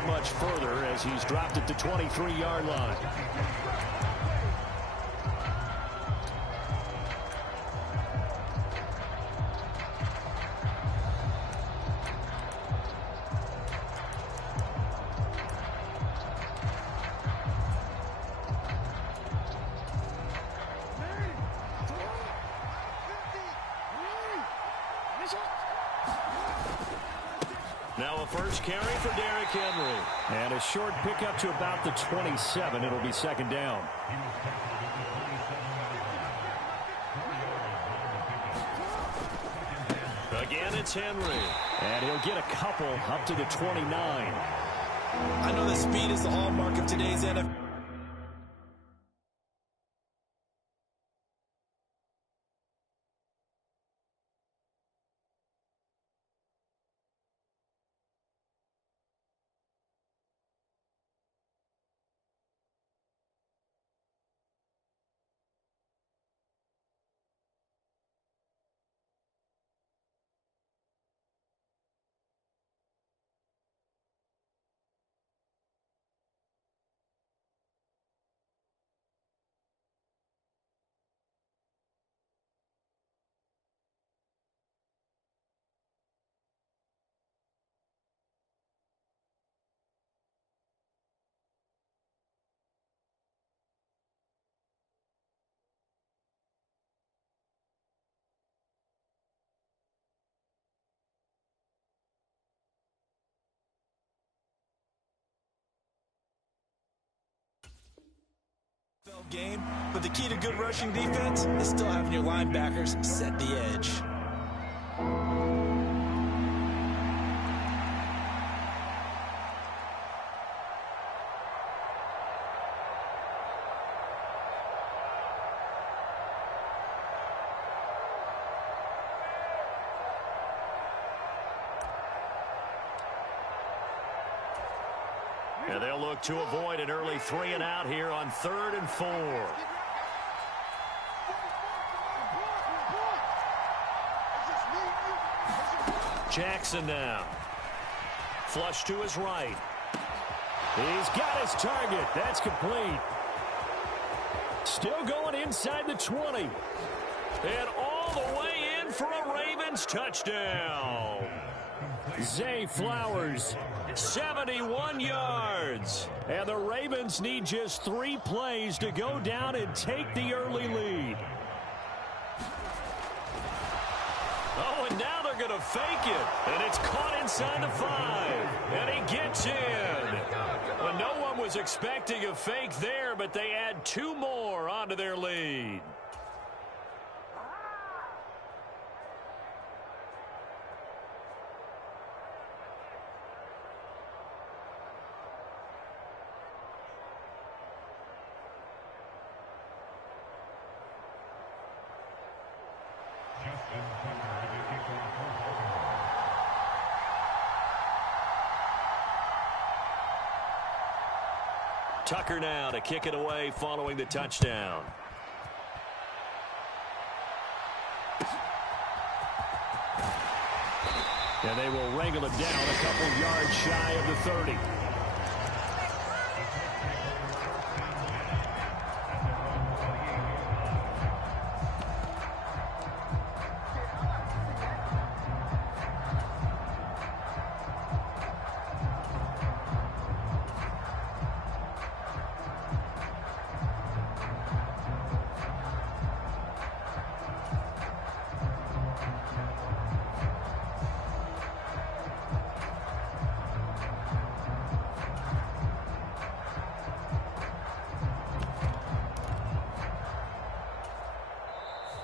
not much further as he's dropped at the 23-yard line. Now a first carry for Derrick Henry. And a short pickup to about the 27. It'll be second down. Again, it's Henry. And he'll get a couple up to the 29. I know that speed is the hallmark of today's NFL. Game, but the key to good rushing defense is still having your linebackers set the edge. And they'll look to avoid an early 3-and-out here on 3rd and 4. Jackson now. Flush to his right. He's got his target. That's complete. Still going inside the 20. And all the way in for a Ravens touchdown. Zay Flowers, 71 yards. And the Ravens need just 3 plays to go down and take the early lead. Oh, and now they're going to fake it. And it's caught inside the 5. And he gets in. Well, no one was expecting a fake there, but they add 2 more onto their lead. Tucker now to kick it away following the touchdown. And they will wrangle it down a couple yards shy of the 30.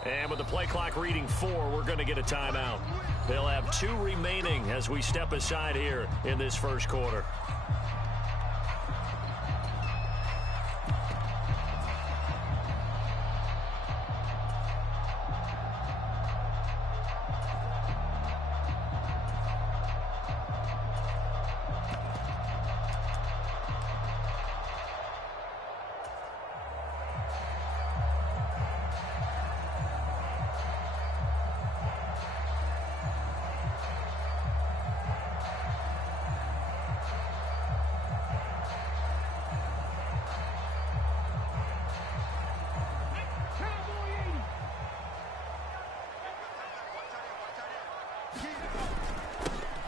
And with the play clock reading 4, we're going to get a timeout. They'll have 2 remaining as we step aside here in this first quarter.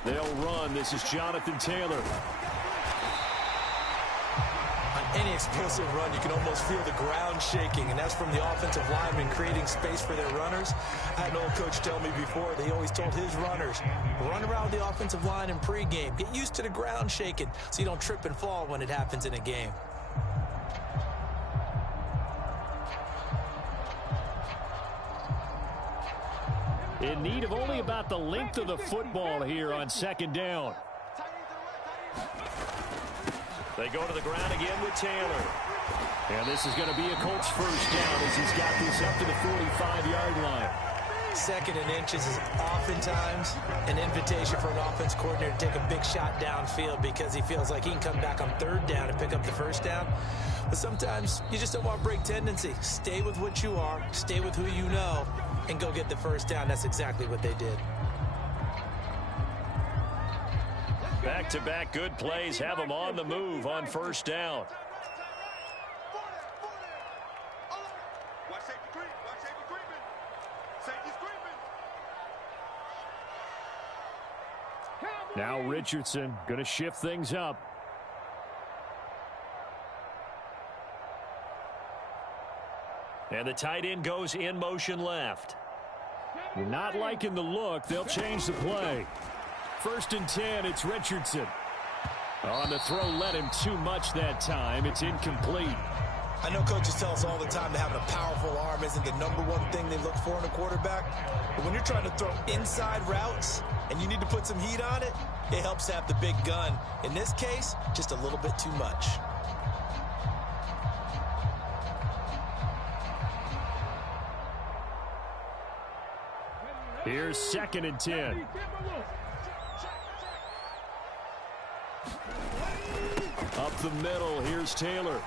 They'll run. This is Jonathan Taylor. On any explosive run, you can almost feel the ground shaking, and that's from the offensive linemen creating space for their runners. I had an old coach tell me before, they always told his runners, run around the offensive line in pregame. Get used to the ground shaking so you don't trip and fall when it happens in a game. In need of only about the length of the football here on second down. They go to the ground again with Taylor. And this is going to be a Colts first down as he's got this up to the 45-yard line. Second and inches is oftentimes an invitation for an offense coordinator to take a big shot downfield because he feels like he can come back on third down and pick up the first down. But sometimes you just don't want to break tendency. Stay with what you are, stay with who you know, and go get the first down. That's exactly what they did. Back-to-back good plays have them on the move on first down. Now Richardson going to shift things up. And the tight end goes in motion left. You're not liking the look. They'll change the play. First and 10, it's Richardson. On the throw, let him too much that time. It's incomplete. I know coaches tell us all the time that having a powerful arm isn't the #1 thing they look for in a quarterback. But when you're trying to throw inside routes and you need to put some heat on it, it helps to have the big gun. In this case, just a little bit too much. Here's second and 10. Up the middle, here's Taylor.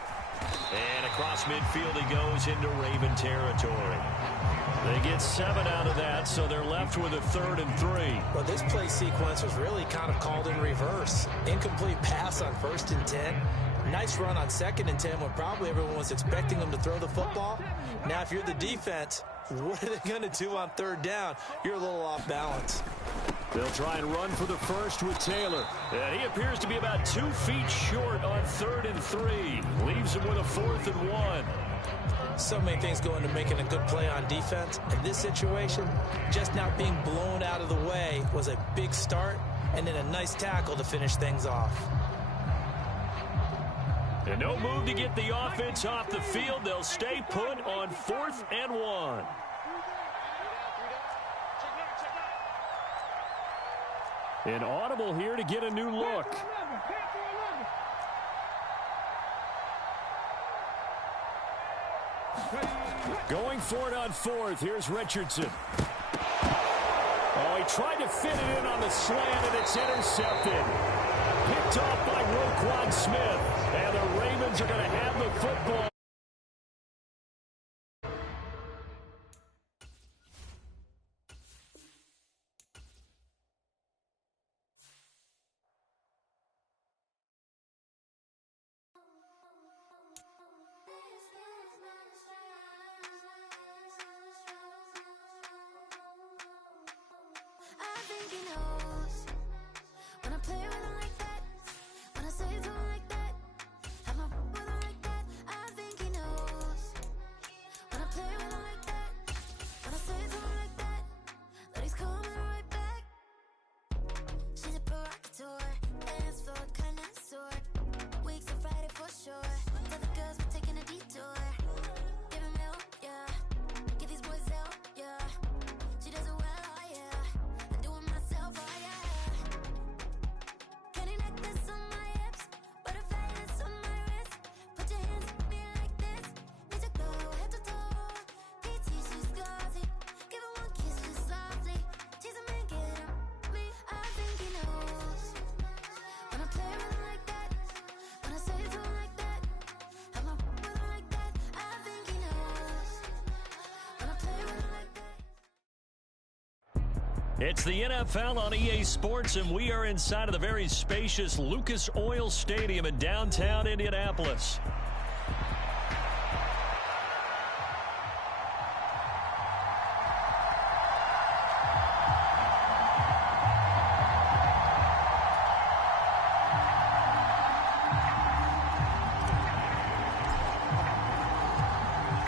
And across midfield he goes into Raven territory. They get 7 out of that, so they're left with a 3rd and 3. Well, this play sequence was really kind of called in reverse. Incomplete pass on 1st and 10. Nice run on 2nd and 10 when probably everyone was expecting them to throw the football. Now, if you're the defense, what are they going to do on 3rd down? You're a little off balance. They'll try and run for the first with Taylor. And he appears to be about 2 feet short on 3rd and 3. Leaves him with a 4th and 1. So many things go into making a good play on defense. In this situation, just not being blown out of the way was a big start, and then a nice tackle to finish things off. And no move to get the offense off the field. They'll stay put on 4th and 1. An audible here to get a new look. Going for it on 4th. Here's Richardson. Oh, he tried to fit it in on the slant, and it's intercepted. Picked off by Roquan Smith. And the Ravens are going to have the football. It's the NFL on EA Sports, and we are inside of the very spacious Lucas Oil Stadium in downtown Indianapolis.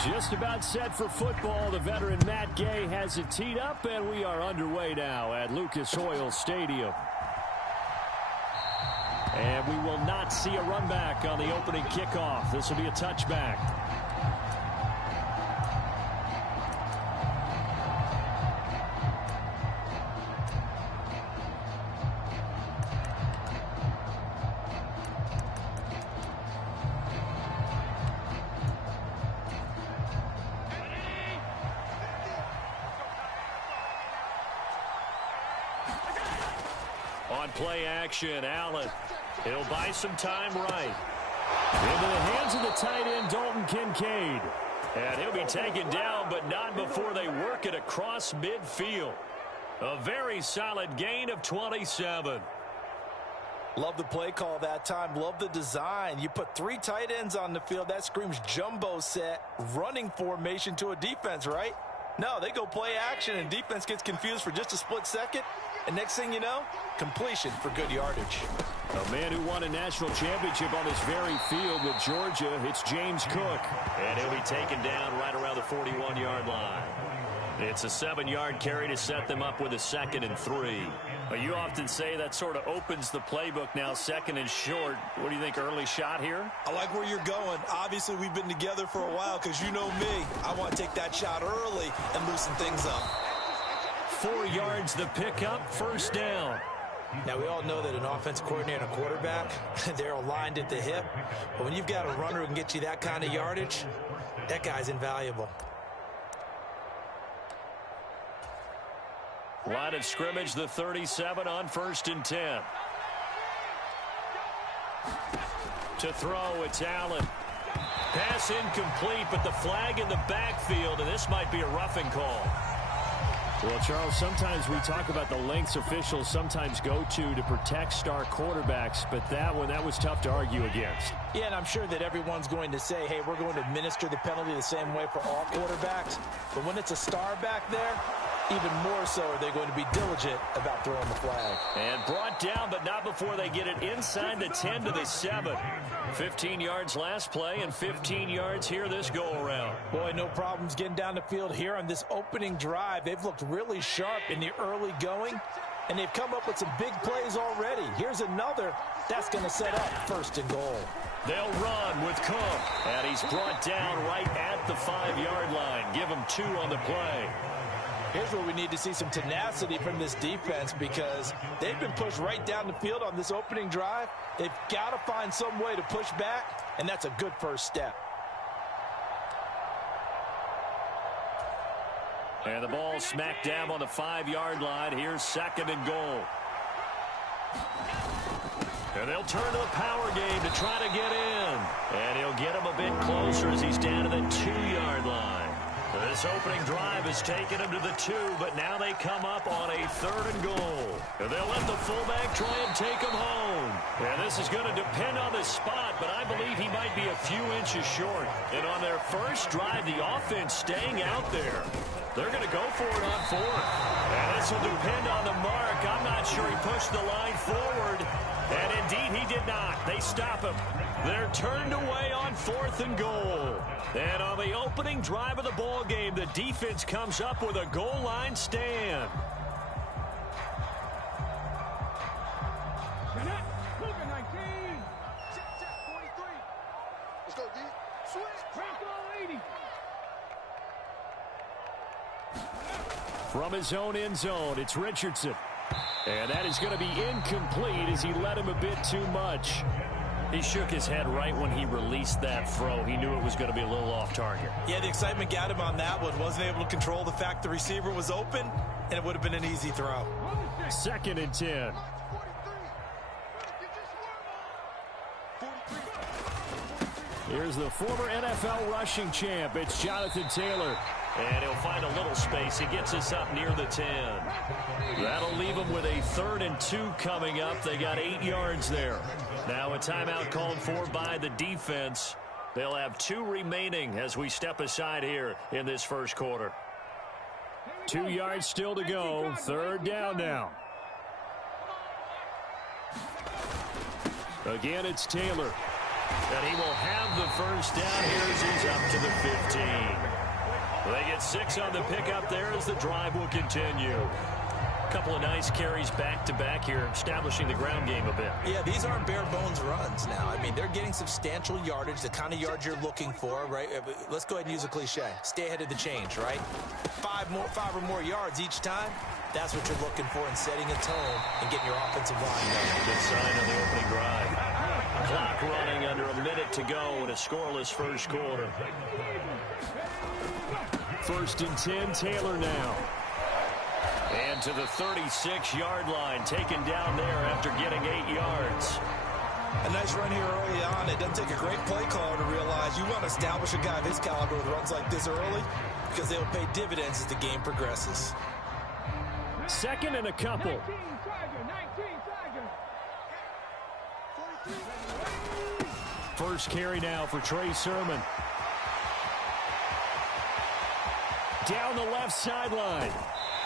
Just about set for football. The veteran Matt Gay has it teed up, and we are underway now at Lucas Oil Stadium. And we will not see a run back on the opening kickoff. This will be a touchback. On play action, Allen. He'll buy some time right. Into the hands of the tight end, Dalton Kincaid. And he'll be taken down, but not before they work it across midfield. A very solid gain of 27. Love the play call that time. Love the design. You put 3 tight ends on the field. That screams jumbo set, running formation to a defense, right? No, they go play action, and defense gets confused for just a split second. And next thing you know, completion for good yardage. A man who won a national championship on this very field with Georgia, it's James Cook. And he'll be taken down right around the 41-yard line. It's a 7-yard carry to set them up with a 2nd and 3. You often say that sort of opens the playbook now, 2nd and short. What do you think, early shot here? I like where you're going. Obviously, we've been together for a while because you know me. I want to take that shot early and loosen things up. 4 yards the pickup, 1st down. Now, we all know that an offense coordinator and a quarterback, they're aligned at the hip. But when you've got a runner who can get you that kind of yardage, that guy's invaluable. Line of scrimmage, the 37 on 1st and 10. To throw, it's Allen. Pass incomplete, but the flag in the backfield, and this might be a roughing call. Well, Charles, sometimes we talk about the lengths officials sometimes go to protect star quarterbacks, but that was tough to argue against. Yeah, and I'm sure that everyone's going to say, hey, we're going to administer the penalty the same way for all quarterbacks. But when it's a star back there, even more so are they going to be diligent about throwing the flag. And brought down, but not before they get it inside the 10 to the 7. 15 yards last play and 15 yards here this go-around. Boy, no problems getting down the field here on this opening drive. They've looked really sharp in the early going, and they've come up with some big plays already. Here's another that's going to set up 1st and goal. They'll run with Cook, and he's brought down right at the 5-yard line. Give him 2 on the play. Here's where we need to see some tenacity from this defense because they've been pushed right down the field on this opening drive. They've got to find some way to push back, and that's a good first step. And the ball smacked down on the 5-yard line. Here's 2nd and goal. And they'll turn to the power game to try to get in. And he'll get him a bit closer as he's down to the 2-yard line. This opening drive has taken him to the 2, but now they come up on a 3rd and goal. And they'll let the fullback try and take him home. And this is going to depend on the spot, but I believe he might be a few inches short. And on their first drive, the offense staying out there. They're going to go for it on 4th. And this will depend on the mark. I'm not sure he pushed the line forward. And indeed, he did not. They stop him. They're turned away on 4th and goal. And on the opening drive of the ball game, the defense comes up with a goal line stand. Let's go, D. Switch. Franco 80. From his own end zone, it's Richardson. And that is going to be incomplete as he let him a bit too much. He shook his head right when he released that throw. He knew it was going to be a little off target. Yeah, the excitement got him on that one. Wasn't able to control the fact the receiver was open, and it would have been an easy throw. 2nd and 10. Here's the former NFL rushing champ. It's Jonathan Taylor. And he'll find a little space. He gets us up near the 10. That'll leave him with a 3rd and 2 coming up. They got 8 yards there. Now a timeout called for by the defense. They'll have 2 remaining as we step aside here in this first quarter. 2 yards still to go. 3rd down now. Again, it's Taylor. And he will have the first down here as he's up to the 15. They get 6 on the pickup there as the drive will continue. Couple of nice carries back-to-back here, establishing the ground game a bit. Yeah, these aren't bare-bones runs now. I mean, they're getting substantial yardage, the kind of yards you're looking for, right? Let's go ahead and use a cliche. Stay ahead of the change, right? 5 or more yards each time, that's what you're looking for in setting a tone and getting your offensive line going. Good sign on the opening drive. Clock running under a minute to go in a scoreless first quarter. 1st and 10, Taylor now. And to the 36-yard line, taken down there after getting 8 yards. A nice run here early on. It doesn't take a great play caller to realize you want to establish a guy of his caliber with runs like this early because they'll pay dividends as the game progresses. 2nd and a couple. 19 Tiger. 1st carry now for Trey Sermon. Down the left sideline.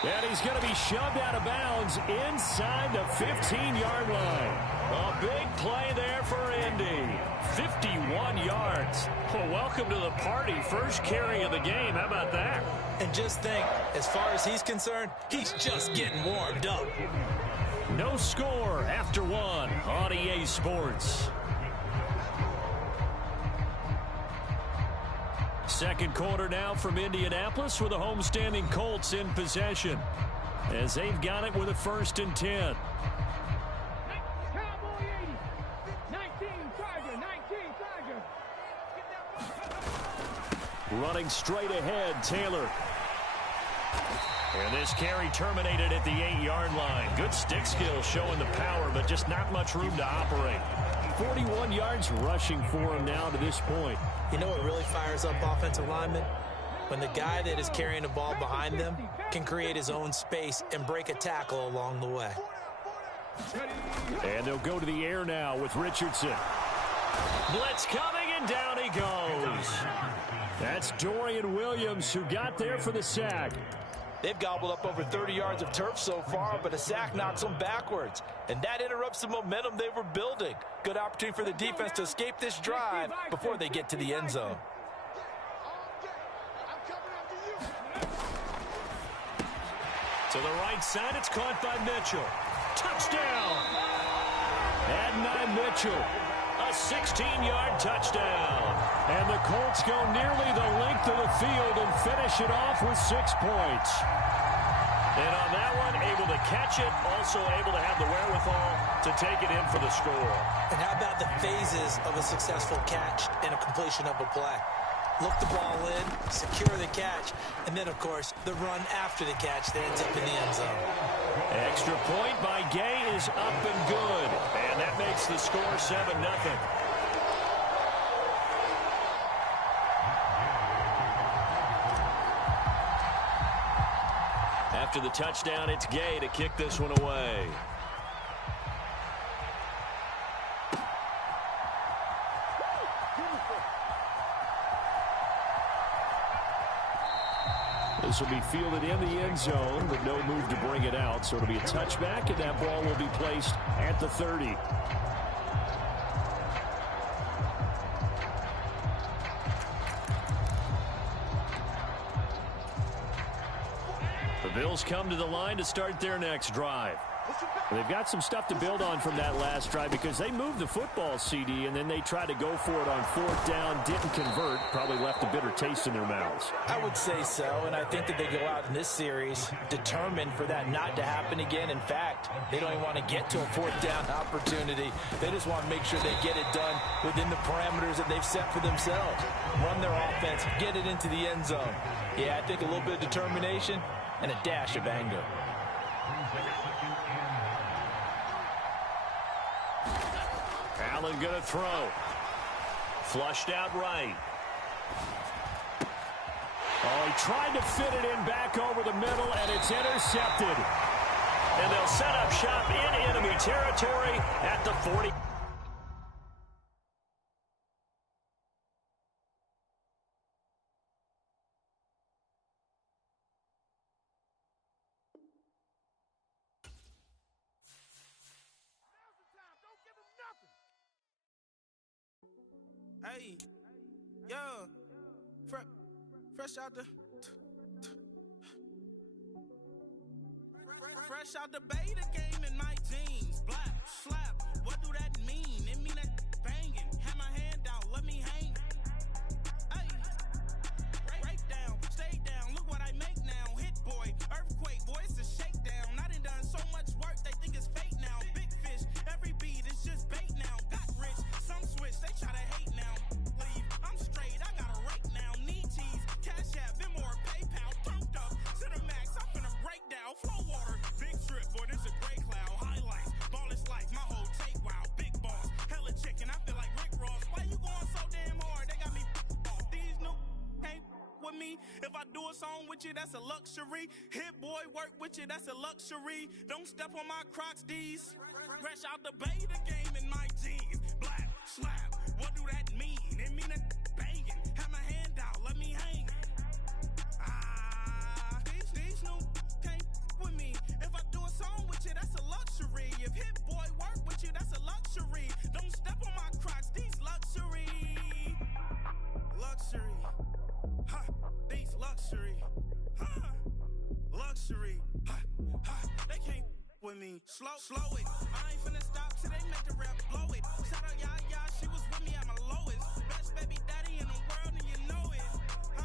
And he's going to be shoved out of bounds inside the 15-yard line. A big play there for Indy. 51 yards. Well, welcome to the party. First carry of the game. How about that? And just think, as far as he's concerned, he's just getting warmed up. No score after 1 on EA Sports. 2nd quarter now from Indianapolis with the homestanding Colts in possession as they've got it with a 1st and 10. Cowboy 80. 19 Tiger. Running straight ahead, Taylor. And this carry terminated at the 8-yard line. Good stick skill showing the power, but just not much room to operate. 41 yards rushing for him now to this point. You know what really fires up offensive linemen? When the guy that is carrying the ball behind them can create his own space and break a tackle along the way. And they'll go to the air now with Richardson. Blitz coming, and down he goes. That's Dorian Williams who got there for the sack. They've gobbled up over 30 yards of turf so far, but a sack knocks them backwards. And that interrupts the momentum they were building. Good opportunity for the defense to escape this drive before they get to the end zone. To the right side, it's caught by Mitchell. Touchdown! Adonai Mitchell, a 16-yard touchdown. And the Colts go nearly the length of the field and finish it off with 6 points. And on that one, able to catch it, also able to have the wherewithal to take it in for the score. And how about the phases of a successful catch and a completion of a play? Look the ball in, secure the catch, and then, of course, the run after the catch that ends up in the end zone. Extra point by Gay is up and good. And that makes the score 7-0. After the touchdown, it's Gay to kick this one away. This will be fielded in the end zone, but no move to bring it out. So it'll be a touchback, and that ball will be placed at the 30. The Bills come to the line to start their next drive. They've got some stuff to build on from that last drive because they moved the football, CD, and then they tried to go for it on 4th down, didn't convert, probably left a bitter taste in their mouths. I would say so, and I think that they go out in this series determined for that not to happen again. In fact, they don't even want to get to a 4th down opportunity. They just want to make sure they get it done within the parameters that they've set for themselves. Run their offense, get it into the end zone. Yeah, I think a little bit of determination and a dash of anger. Allen gonna throw. Flushed out right. Oh, he tried to fit it in back over the middle, and it's intercepted. And they'll set up shop in enemy territory at the 40. Hey, yo, fresh out the beta game in my jeans. Black, slap, what do that mean? It mean that banging. Have my hand out, let me hang. Hey, break down, stay down, look what I make now. Hit boy, earthquake, boy, it's a shakedown. I done so much work, they think it's fake now. Big fish, every beat is just bait now. Got rich, some switch, they try to hate now. Leave, I'm straight, I got a rake now. Need cheese, cash app, Venmo or PayPal. Turned up to the max, I'm finna break down. Flow water, big trip, boy, this a gray cloud. Highlights, ball is life, my whole take, wow. Big boss, hella chicken, I feel like Rick Ross. Why you going so damn hard? They got me off. These new can't with me. If I do a song with you, that's a luxury. Hit boy, work with you, that's a luxury. Don't step on my Crocs, D's. Fresh out the beta game in my jeans. Black, slap, what do that mean? It mean that banging. Have my hand out, let me hang. These new can't with me. If I do a song with you, that's a luxury. If hit boy work with you, that's a luxury. Don't step on my Crocs, these luxury. Luxury. Ha, these luxury. Ha, luxury. Ha, ha, they can't with me. Slow it. I ain't finna stop till they make the rap blow it. Shout out, yeah, she was with me at my lowest. Best baby daddy in the world, and you know it. I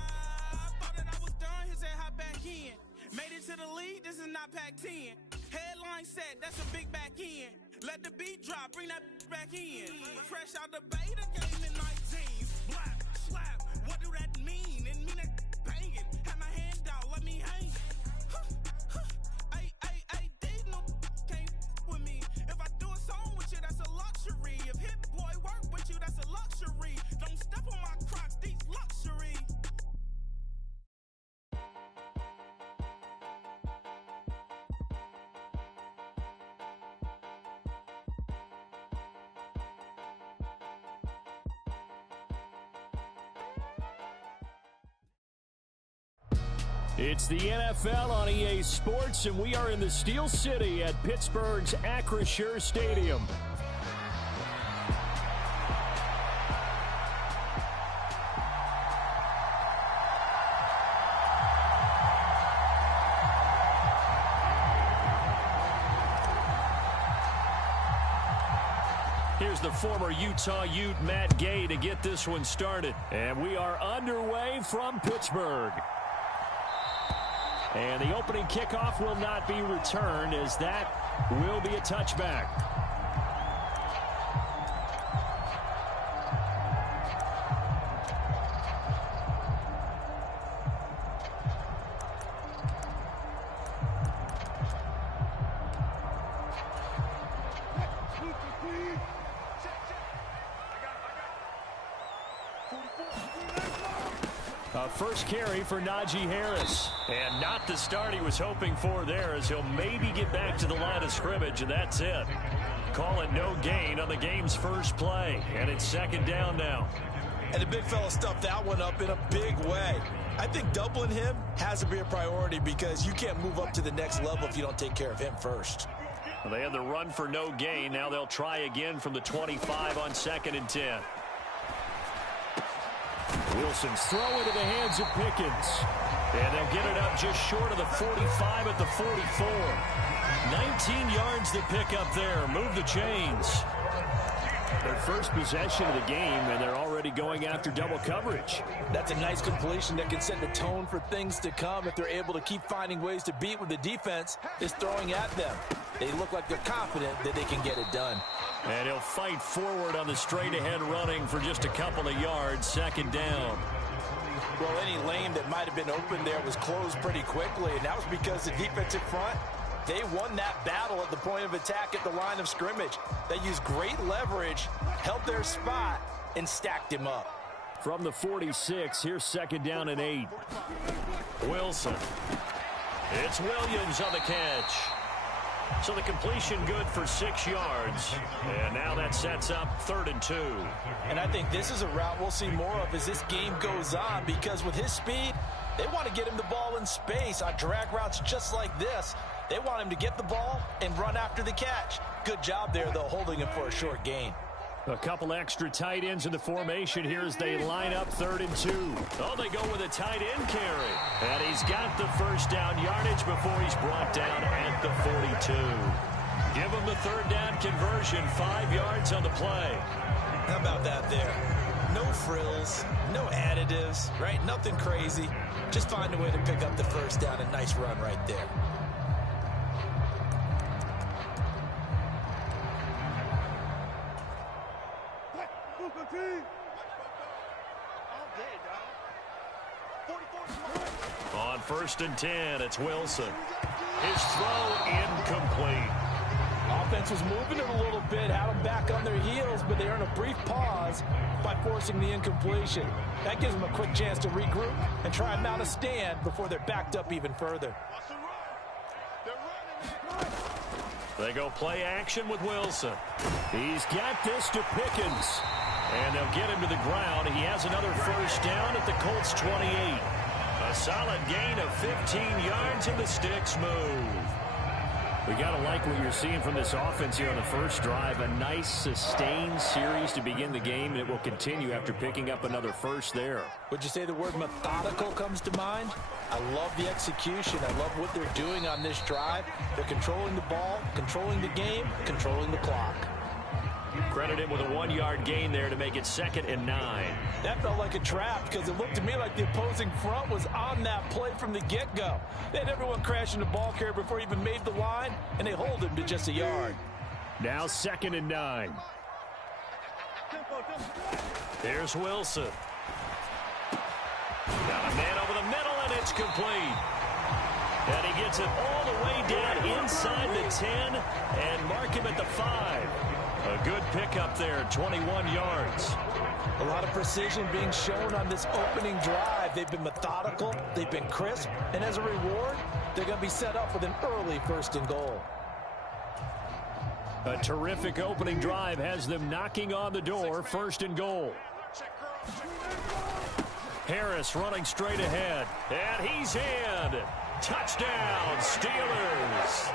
thought that I was done, he said hop back in. Made it to the league, this is not Pac-10. Headline set, that's a big back end. Let the beat drop, bring that back in. Fresh out the beta game in my jeans. Black, slap, what do that mean? It mean that banging. Have my hand out, let me hang. Ay, these no can't with me. If I do a song with you, that's a luxury. If hit boy work with you, that's a luxury. Don't step on my Crocs, these luxury. It's the NFL on EA Sports, and we are in the Steel City at Pittsburgh's Acrisure Stadium. Here's the former Utah Ute Matt Gay to get this one started. And we are underway from Pittsburgh. And the opening kickoff will not be returned, as that will be a touchback. First carry for Najee Harris. And not the start he was hoping for there, as he'll maybe get back to the line of scrimmage, and that's it. Call it no gain on the game's first play. And it's second down now. And the big fella stuffed that one up in a big way. I think doubling him has to be a priority, because you can't move up to the next level if you don't take care of him first. Well, they had the run for no gain. Now they'll try again from the 25 on 2nd and 10. Wilson's throw into the hands of Pickens. And they'll get it up just short of the 45 at the 44. 19 yards to pick up there. Move the chains. Their first possession of the game, and they're already going after double coverage. That's a nice completion that can set the tone for things to come if they're able to keep finding ways to beat what the defense is throwing at them. They look like they're confident that they can get it done. And he'll fight forward on the straight-ahead running for just a couple of yards. Second down. Well, any lane that might have been open there was closed pretty quickly, and that was because the defensive front, they won that battle at the point of attack at the line of scrimmage. They used great leverage, held their spot, and stacked him up. From the 46, here's second down and 8. Wilson. It's Williams on the catch. So the completion good for 6 yards. And now that sets up 3rd and 2. And I think this is a route we'll see more of as this game goes on, because with his speed, they want to get him the ball in space on drag routes just like this. They want him to get the ball and run after the catch. Good job there, though, holding him for a short gain. A couple extra tight ends in the formation here as they line up 3rd and 2. Oh, they go with a tight end carry. And he's got the first down yardage before he's brought down at the 42. Give him the 3rd down conversion, 5 yards on the play. How about that there? No frills, no additives, right? Nothing crazy. Just find a way to pick up the first down. A nice run right there. On 1st and 10, it's Wilson. His throw incomplete. Offense was moving it a little bit, had them back on their heels, but they earn a brief pause by forcing the incompletion. That gives them a quick chance to regroup and try and mount a stand before they're backed up even further. They go play action with Wilson. He's got this to Pickens. And they'll get him to the ground. He has another first down at the Colts 28. A solid gain of 15 yards and the sticks move. We got to like what you're seeing from this offense here on the first drive. A nice sustained series to begin the game, and it will continue after picking up another first there. Would you say the word methodical comes to mind? I love the execution. I love what they're doing on this drive. They're controlling the ball, controlling the game, controlling the clock. Credit him with a 1-yard gain there to make it 2nd and 9. That felt like a trap because it looked to me like the opposing front was on that play from the get-go. They had everyone crashing the ball carrier before he even made the line, and they hold him to just a yard. Now 2nd and 9. Here's Wilson. Got a man over the middle, and it's complete. And he gets it all the way down inside the 10 and mark him at the 5. A good pickup there, 21 yards. A lot of precision being shown on this opening drive. They've been methodical, they've been crisp, and as a reward, they're going to be set up with an early 1st and goal. A terrific opening drive has them knocking on the door, 1st and goal. Harris running straight ahead, and he's in. Touchdown, Steelers.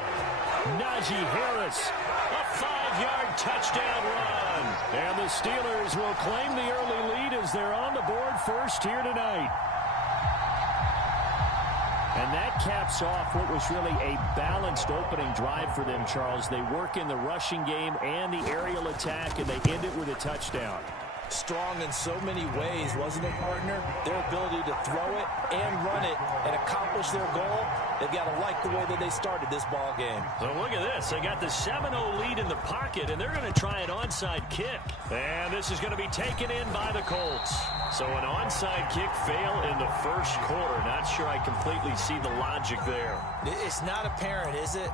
Najee Harris, a 5-yard touchdown run. And the Steelers will claim the early lead as they're on the board first here tonight. And that caps off what was really a balanced opening drive for them, Charles. They work in the rushing game and the aerial attack, and they end it with a touchdown. Strong in so many ways, wasn't it, partner? Their ability to throw it and run it and accomplish their goal, they've got to like the way that they started this ball game. So look at this. They got the 7-0 lead in the pocket, and they're going to try an onside kick. And this is going to be taken in by the Colts. So an onside kick fail in the first quarter. Not sure I completely see the logic there. It's not apparent, is it?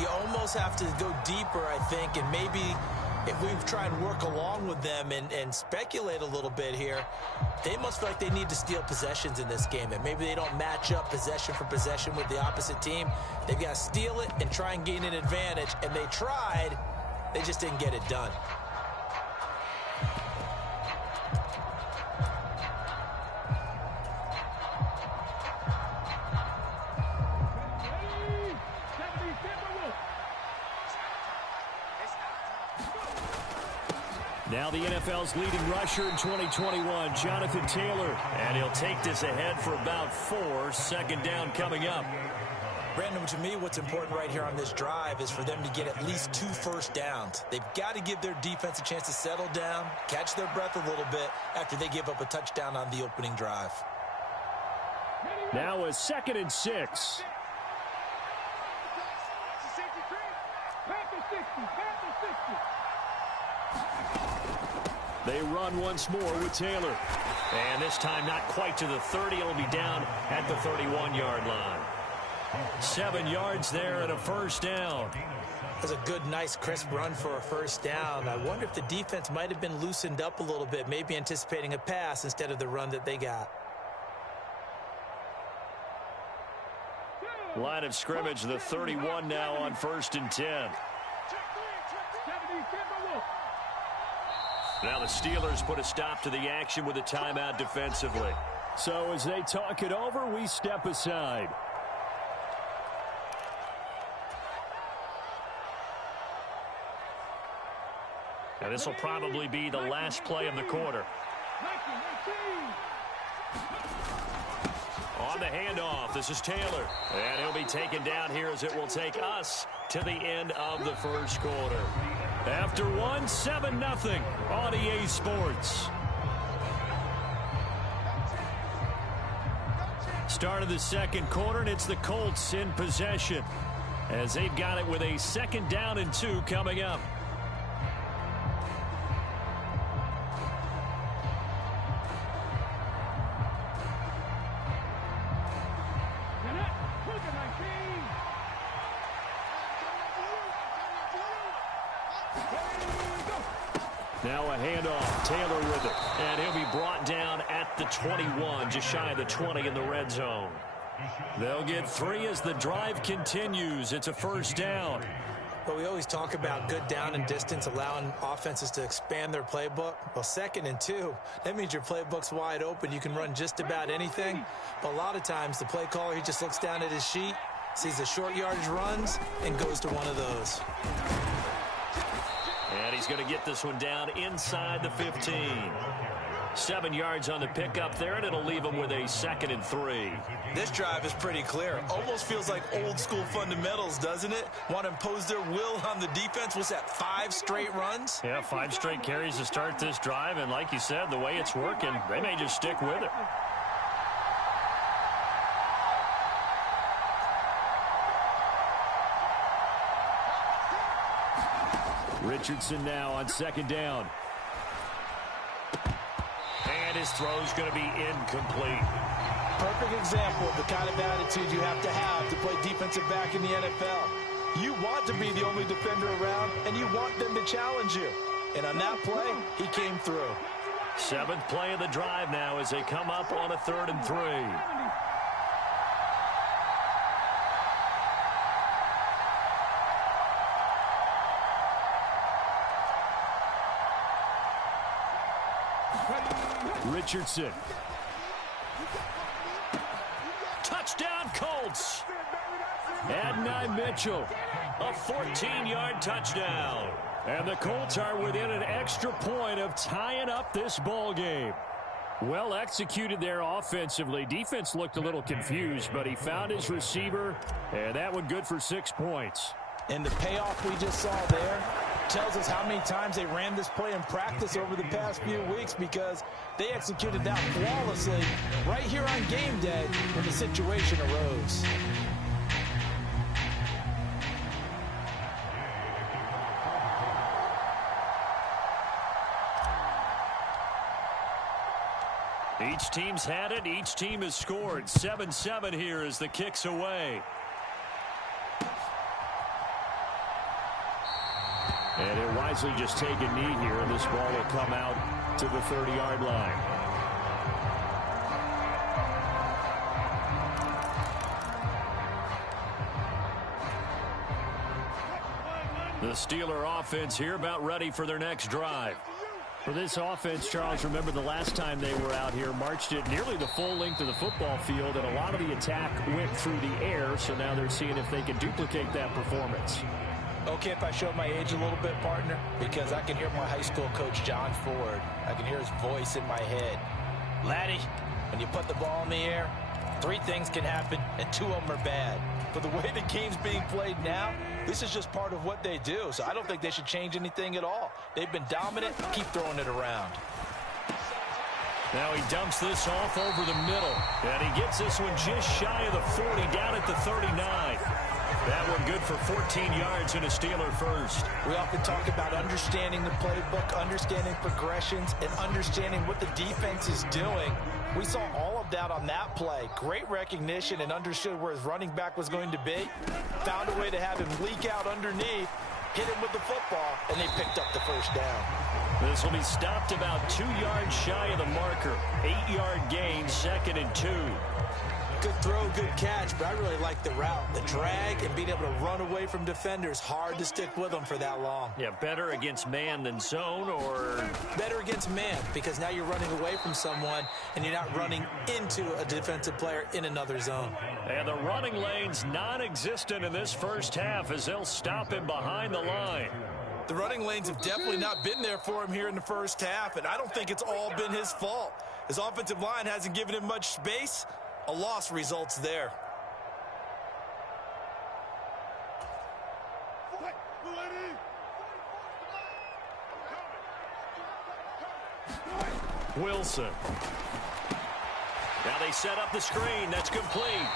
You almost have to go deeper, I think, and maybe if we try and work along with them and speculate a little bit here, they must feel like they need to steal possessions in this game, and maybe they don't match up possession for possession with the opposite team. They've got to steal it and try and gain an advantage, and they tried. They just didn't get it done. Now the NFL's leading rusher in 2021, Jonathan Taylor. And he'll take this ahead for about 4. 2nd down coming up. Brandon, to me, what's important right here on this drive is for them to get at least 2 first downs. They've got to give their defense a chance to settle down, catch their breath a little bit after they give up a touchdown on the opening drive. Now a 2nd and 6. They run once more with Taylor. And this time not quite to the 30. It'll be down at the 31-yard line. 7 yards there and a first down. That's a good, nice, crisp run for a first down. I wonder if the defense might have been loosened up a little bit, maybe anticipating a pass instead of the run that they got. Line of scrimmage, the 31 now on 1st and 10. Now the Steelers put a stop to the action with a timeout defensively. So as they talk it over, we step aside. And this will probably be the last play of the quarter. On the handoff, this is Taylor. And he'll be taken down here as it will take us to the end of the first quarter. After 7-0 on EA Sports. Start of the second quarter, and it's the Colts in possession as they've got it with a 2nd down and 2 coming up. Now a handoff, Taylor with it, and he'll be brought down at the 21, just shy of the 20 in the red zone. They'll get 3 as the drive continues. It's a 1st down. But we always talk about good down and distance, allowing offenses to expand their playbook. Well, 2nd and 2, that means your playbook's wide open. You can run just about anything. But a lot of times, the play caller, he just looks down at his sheet, sees the short yardage runs, and goes to one of those. And he's going to get this one down inside the 15. 7 yards on the pickup there, and it'll leave him with a 2nd and 3. This drive is pretty clear. Almost feels like old school fundamentals, doesn't it? Want to impose their will on the defense. What's that, 5 straight runs? Yeah, 5 straight carries to start this drive, and like you said, the way it's working, they may just stick with it. Richardson now on 2nd down. And his throw's going to be incomplete. Perfect example of the kind of attitude you have to play defensive back in the NFL. You want to be the only defender around, and you want them to challenge you. And on that play, he came through. 7th play of the drive now as they come up on a 3rd and 3. Richardson. Touchdown Colts. Adonai Mitchell. A 14-yard touchdown. And the Colts are within an extra point of tying up this ball game. Well executed there offensively. Defense looked a little confused, but he found his receiver, and that one good for 6 points. And the payoff we just saw there tells us how many times they ran this play in practice over the past few weeks, because they executed that flawlessly right here on game day when the situation arose. Each team's had it. Each team has scored. 7-7 here as the kick's away. And he'll wisely just take a knee here, and this ball will come out to the 30-yard line. The Steeler offense here about ready for their next drive. For this offense, Charles, remember the last time they were out here, marched it nearly the full length of the football field, and a lot of the attack went through the air, so now they're seeing if they can duplicate that performance. Okay, if I show my age a little bit, partner, because I can hear my high school coach, John Ford. I can hear his voice in my head. Laddie, when you put the ball in the air, 3 things can happen, and 2 of them are bad. But the way the game's being played now, this is just part of what they do, so I don't think they should change anything at all. They've been dominant. Keep throwing it around. Now he dumps this off over the middle, and he gets this one just shy of the 40, down at the 39. That one good for 14 yards and a Steeler first. We often talk about understanding the playbook, understanding progressions, and understanding what the defense is doing. We saw all of that on that play. Great recognition and understood where his running back was going to be. Found a way to have him leak out underneath, hit him with the football, and they picked up the first down. This will be stopped about 2 yards shy of the marker. 8-yard gain, 2nd and 2. Good throw, good catch, but I really like the route. The drag and being able to run away from defenders. Hard to stick with them for that long. Yeah, better against man than zone, or? Better against man, because now you're running away from someone and you're not running into a defensive player in another zone. And the running lane's non-existent in this first half as they'll stop him behind the line. The running lanes have definitely not been there for him here in the first half, and I don't think it's all been his fault. His offensive line hasn't given him much space. A loss results there. Wilson. Now they set up the screen. That's complete.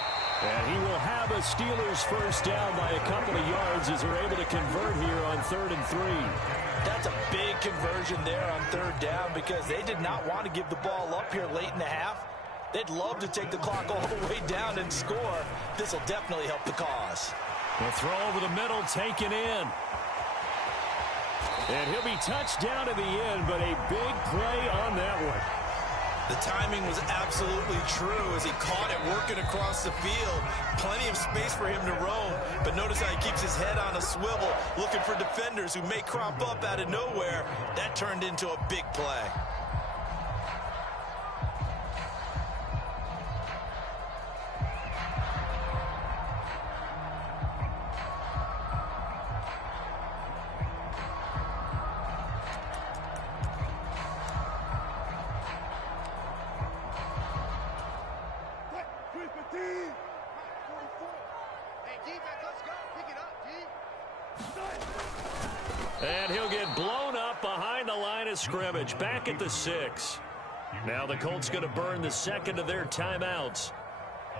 And he will have a Steelers first down by a couple of yards as they're able to convert here on 3rd and 3. That's a big conversion there on 3rd down because they did not want to give the ball up here late in the half. They'd love to take the clock all the way down and score. This will definitely help the cause. The throw over the middle taken in. And he'll be touched down to the end, but a big play on that one. The timing was absolutely true as he caught it working across the field. Plenty of space for him to roam, but notice how he keeps his head on a swivel, looking for defenders who may crop up out of nowhere. That turned into a big play. And he'll get blown up behind the line of scrimmage, back at the 6. Now the Colts going to burn the second of their timeouts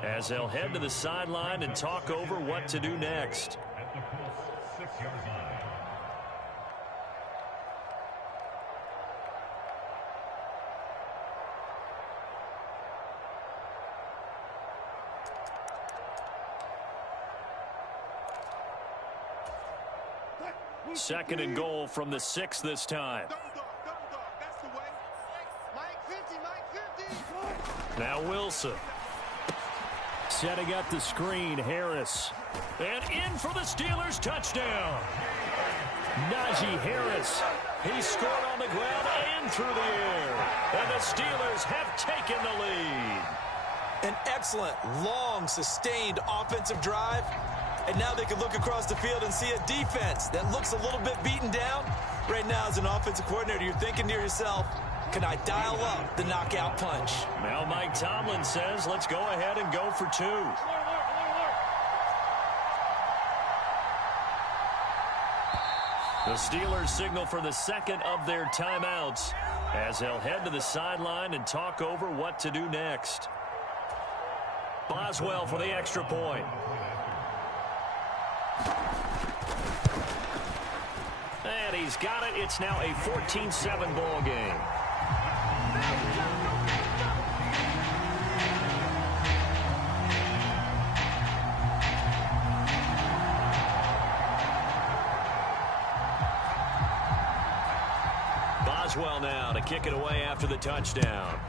as they'll head to the sideline and talk over what to do next. Second and goal from the 6 this time. Now Wilson. Setting up the screen, Harris. And in for the Steelers touchdown. Najee Harris. He scored on the ground and through the air. And the Steelers have taken the lead. An excellent, long, sustained offensive drive. And now they can look across the field and see a defense that looks a little bit beaten down. Right now, as an offensive coordinator, you're thinking to yourself, can I dial up the knockout punch? Now Mike Tomlin says, let's go ahead and go for 2. The Steelers signal for the second of their timeouts as they'll head to the sideline and talk over what to do next. Boswell for the extra point. And he's got it. It's now a 14-7 ball game. Boswell now to kick it away after the touchdown.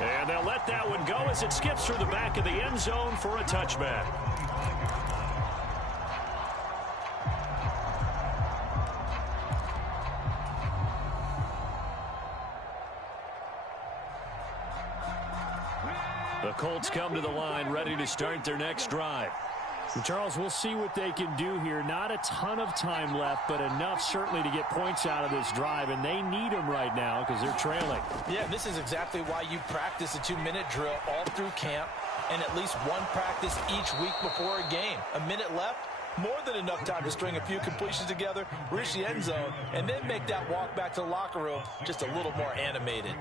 And they'll let that one go as it skips through the back of the end zone for a touchback. The Colts come to the line ready to start their next drive. And Charles, we'll see what they can do here. Not a ton of time left, but enough certainly to get points out of this drive, and they need them right now because they're trailing. Yeah, this is exactly why you practice a 2-minute drill all through camp and at least one practice each week before a game. A minute left, more than enough time to string a few completions together, reach the end zone, and then make that walk back to the locker room just a little more animated.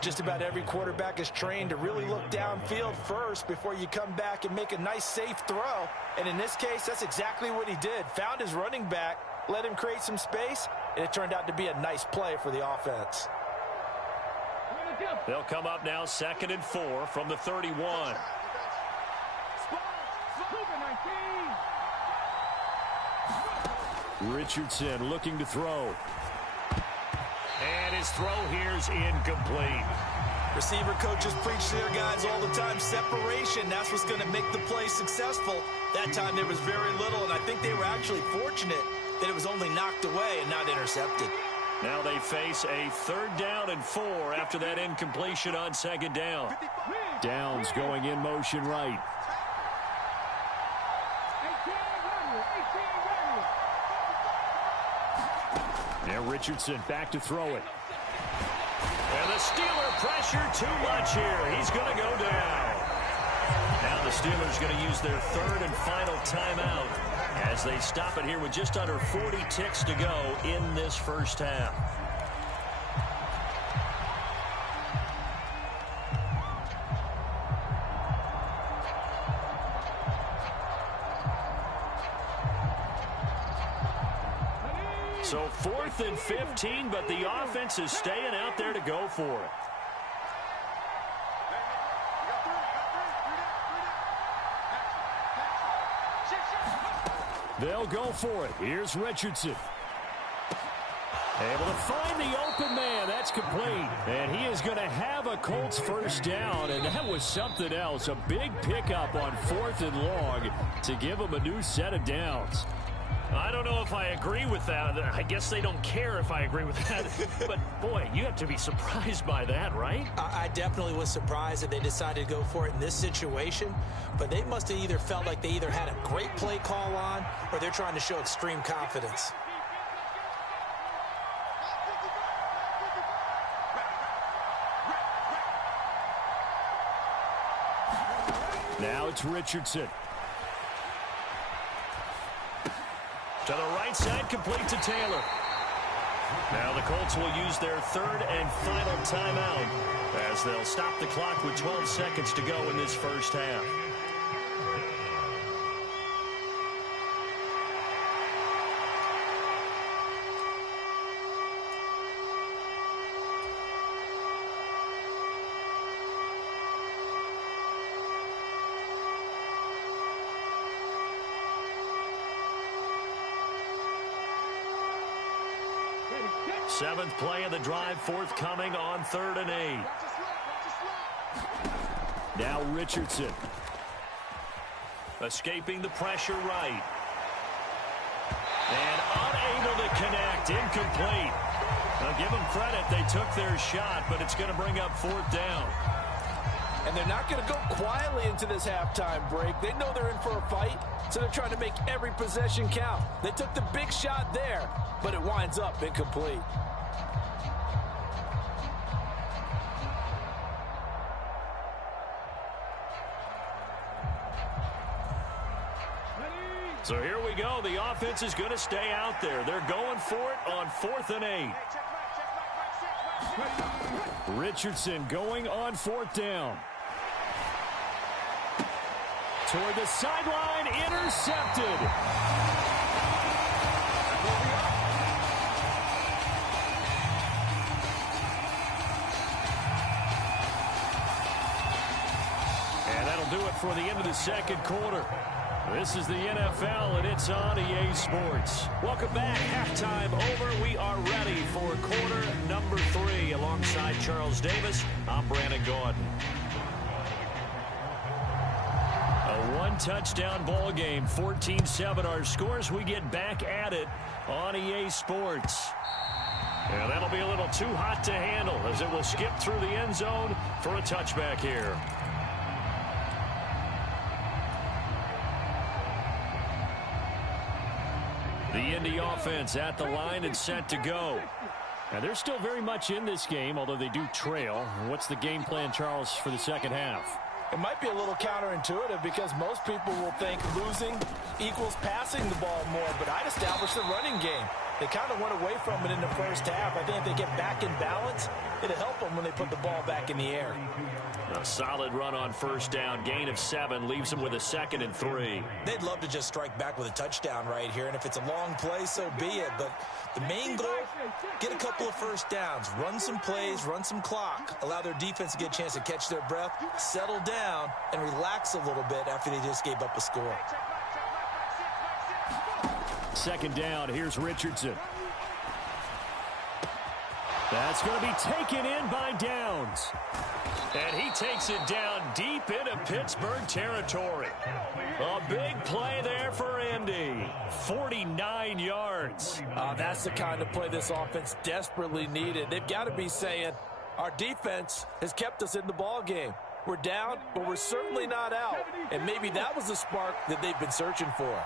Just about every quarterback is trained to really look downfield first before you come back and make a nice, safe throw. And in this case, that's exactly what he did. Found his running back, let him create some space, and it turned out to be a nice play for the offense. They'll come up now 2nd and 4 from the 31. Richardson looking to throw. And his throw here's incomplete. Receiver coaches preach to their guys all the time. Separation, that's what's going to make the play successful. That time there was very little, and I think they were actually fortunate that it was only knocked away and not intercepted. Now they face a 3rd down and 4 after that incompletion on 2nd down. Downs going in motion right. And Richardson back to throw it. And the Steeler pressure too much here. He's going to go down. Now the Steelers going to use their third and final timeout as they stop it here with just under 40 ticks to go in this first half. So 4th and 15, but the offense is staying out there to go for it. They'll go for it. Here's Richardson. Able to find the open man. That's complete. And he is going to have a Colts first down, and that was something else. A big pickup on 4th and long to give him a new set of downs. I don't know if I agree with that. I guess they don't care if I agree with that. But, boy, you have to be surprised by that, right? I definitely was surprised that they decided to go for it in this situation. But they must have either felt like they either had a great play call on or they're trying to show extreme confidence. Now it's Richardson. To the right side, complete to Taylor. Now the Colts will use their third and final timeout as they'll stop the clock with 12 seconds to go in this first half. Seventh play of the drive forthcoming on 3rd and 8. Now Richardson. Escaping the pressure right. And unable to connect. Incomplete. Now give them credit. They took their shot, but it's going to bring up 4th down. And they're not going to go quietly into this halftime break. They know they're in for a fight, so they're trying to make every possession count. They took the big shot there, but it winds up incomplete. So here we go. The offense is going to stay out there. They're going for it on 4th and 8. Richardson going on 4th down. Toward the sideline, intercepted. And that'll do it for the end of the second quarter. This is the NFL, and it's on EA Sports. Welcome back. Halftime over. We are ready for quarter number 3. Alongside Charles Davis, I'm Brandon Gordon. A one-touchdown ball game, 14-7 our scores. We get back at it on EA Sports. And that'll be a little too hot to handle as it will skip through the end zone for a touchback here. The Indy offense at the line and set to go. Now, they're still very much in this game, although they do trail. What's the game plan, Charles, for the second half? It might be a little counterintuitive because most people will think losing equals passing the ball more, but I'd establish the running game. They kind of went away from it in the first half. I think if they get back in balance, it'll help them when they put the ball back in the air. A solid run on first down. Gain of 7 leaves them with a 2nd and 3. They'd love to just strike back with a touchdown right here, and if it's a long play, so be it. But the main goal, get a couple of first downs, run some plays, run some clock, allow their defense to get a chance to catch their breath, settle down, and relax a little bit after they just gave up a score. 2nd down. Here's Richardson. That's going to be taken in by Downs. And he takes it down deep into Pittsburgh territory. A big play there for Indy. 49 yards. That's the kind of play this offense desperately needed. They've got to be saying, our defense has kept us in the ball game. We're down, but we're certainly not out. And maybe that was the spark that they've been searching for.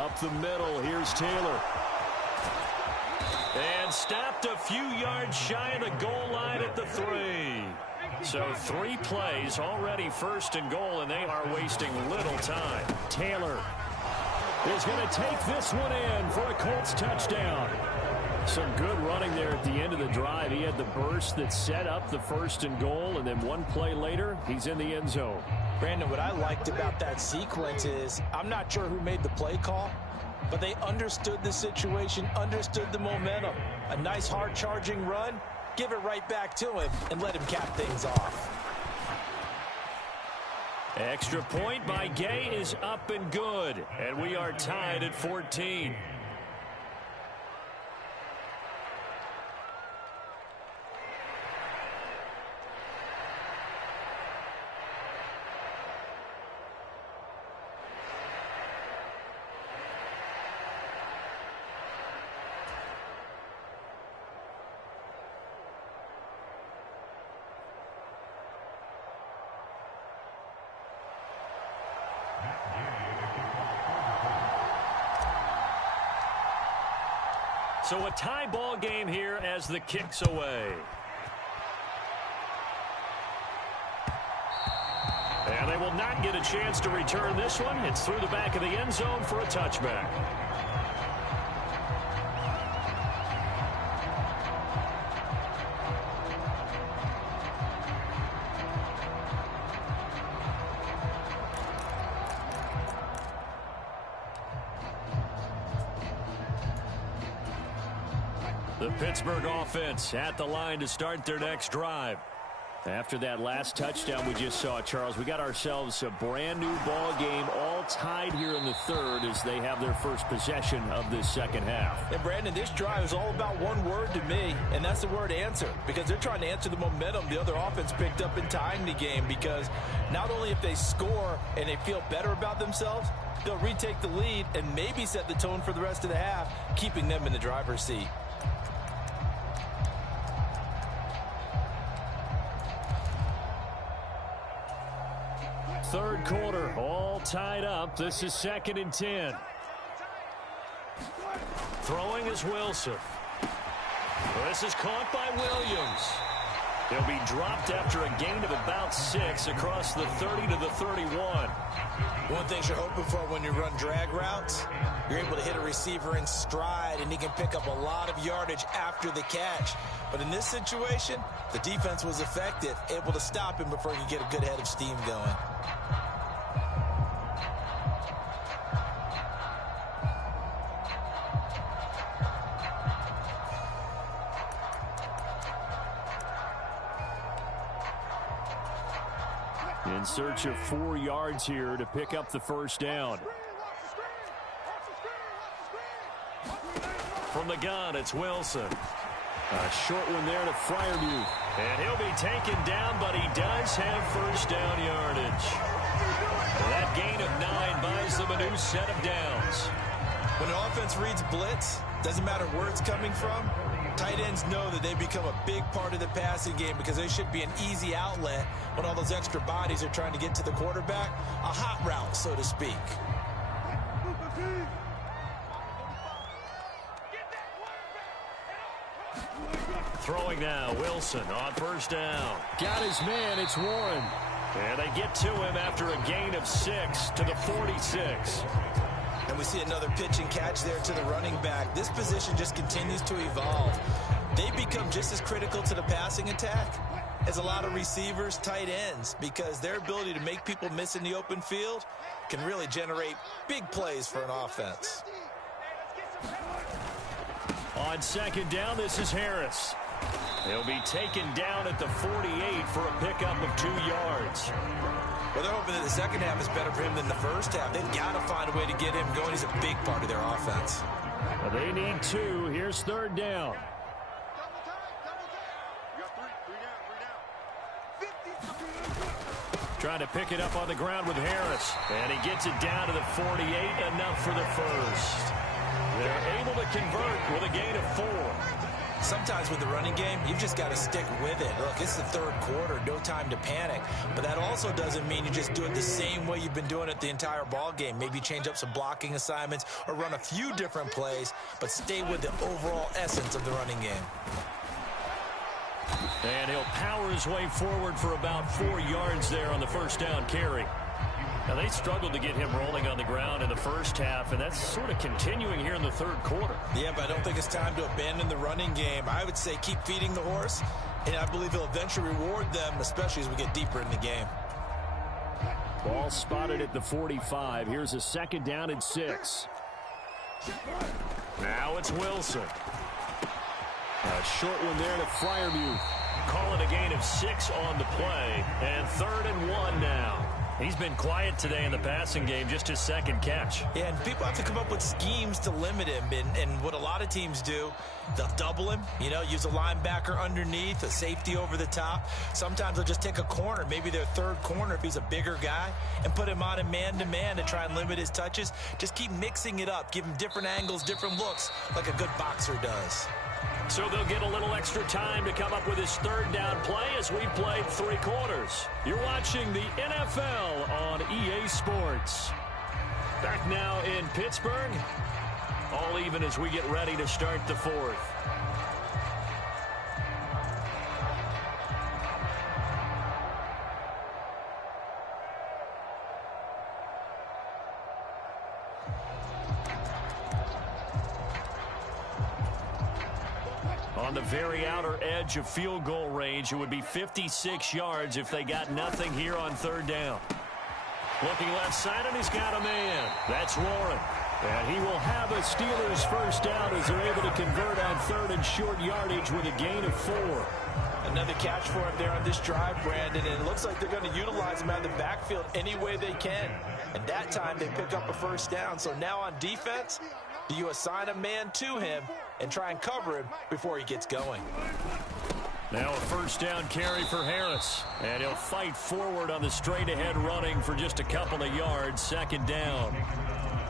Up the middle, here's Taylor. And stopped a few yards shy of the goal line at the 3. So 3 plays, already 1st and goal, and they are wasting little time. Taylor is going to take this one in for a Colts touchdown. Some good running there at the end of the drive. He had the burst that set up the 1st and goal, and then 1 play later, he's in the end zone. Brandon, what I liked about that sequence is I'm not sure who made the play call, but they understood the situation, understood the momentum. A nice hard-charging run, give it right back to him, and let him cap things off. Extra point by Gay is up and good, and we are tied at 14. So a tie ball game here as the kick's away. And they will not get a chance to return this one. It's through the back of the end zone for a touchback. The Pittsburgh offense at the line to start their next drive. After that last touchdown we just saw, Charles, we got ourselves a brand new ball game, all tied here in the 3rd as they have their first possession of this second half. And Brandon, this drive is all about one word to me, and that's the word answer, because they're trying to answer the momentum the other offense picked up in tying the game, because not only if they score and they feel better about themselves, they'll retake the lead and maybe set the tone for the rest of the half, keeping them in the driver's seat. Third quarter, all tied up. This is 2nd and 10. Throwing is Wilson. This is caught by Williams. He'll be dropped after a gain of about 6 across the 30 to the 31. One thing you're hoping for when you run drag routes, you're able to hit a receiver in stride, and he can pick up a lot of yardage after the catch. But in this situation, the defense was effective, able to stop him before he could get a good head of steam going. In search of 4 yards here to pick up the first down. From the gun, it's Wilson. A short one there to Freiermuth. And he'll be taken down, but he does have first down yardage. That gain of 9 buys them a new set of downs. When an offense reads blitz, doesn't matter where it's coming from, tight ends know that they become a big part of the passing game because they should be an easy outlet when all those extra bodies are trying to get to the quarterback. A hot route, so to speak. Throwing now, Wilson on first down. Got his man, it's Warren. And they get to him after a gain of 6 to the 46. And we see another pitch and catch there to the running back. This position just continues to evolve. They become just as critical to the passing attack as a lot of receivers, tight ends, because their ability to make people miss in the open field can really generate big plays for an offense. On second down, this is Harris. He'll be taken down at the 48 for a pickup of 2 yards. Well, they're hoping that the second half is better for him than the first half. They've got to find a way to get him going. He's a big part of their offense. Well, they need 2. Here's third down. Trying to pick it up on the ground with Harris. And he gets it down to the 48, enough for the first. They're able to convert with a gain of 4. Sometimes with the running game, you've just got to stick with it. Look, it's the third quarter, no time to panic. But that also doesn't mean you just do it the same way you've been doing it the entire ball game. Maybe change up some blocking assignments or run a few different plays, but stay with the overall essence of the running game. And he'll power his way forward for about 4 yards there on the first down carry. Now, they struggled to get him rolling on the ground in the first half, and that's sort of continuing here in the third quarter. Yeah, but I don't think it's time to abandon the running game. I would say keep feeding the horse, and I believe he'll eventually reward them, especially as we get deeper in the game. Ball spotted at the 45. Here's a second down and 6. Now it's Wilson. A short one there to Freiermuth. Calling a gain of 6 on the play, and 3rd and 1 now. He's been quiet today in the passing game, just his second catch. Yeah, and people have to come up with schemes to limit him. And what a lot of teams do, they'll double him, use a linebacker underneath, a safety over the top. Sometimes they'll just take a corner, maybe their third corner if he's a bigger guy, and put him on a man-to-man to try and limit his touches. Just keep mixing it up, give him different angles, different looks, like a good boxer does. So they'll get a little extra time to come up with his third down play as we played 3 quarters. You're watching the NFL on EA Sports. Back now in Pittsburgh. All even as we get ready to start the 4th. On the very outer edge of field goal range, it would be 56 yards if they got nothing here on 3rd down. Looking left side, and he's got a man. That's Warren. And he will have a Steelers first down as they're able to convert on 3rd and short yardage with a gain of 4. Another catch for him there on this drive, Brandon, and it looks like they're going to utilize him out of the backfield any way they can. And that time they pick up a first down. So now on defense, do you assign a man to him and try and cover him before he gets going? Now a first down carry for Harris. And he'll fight forward on the straight-ahead running for just a couple of yards. 2nd down.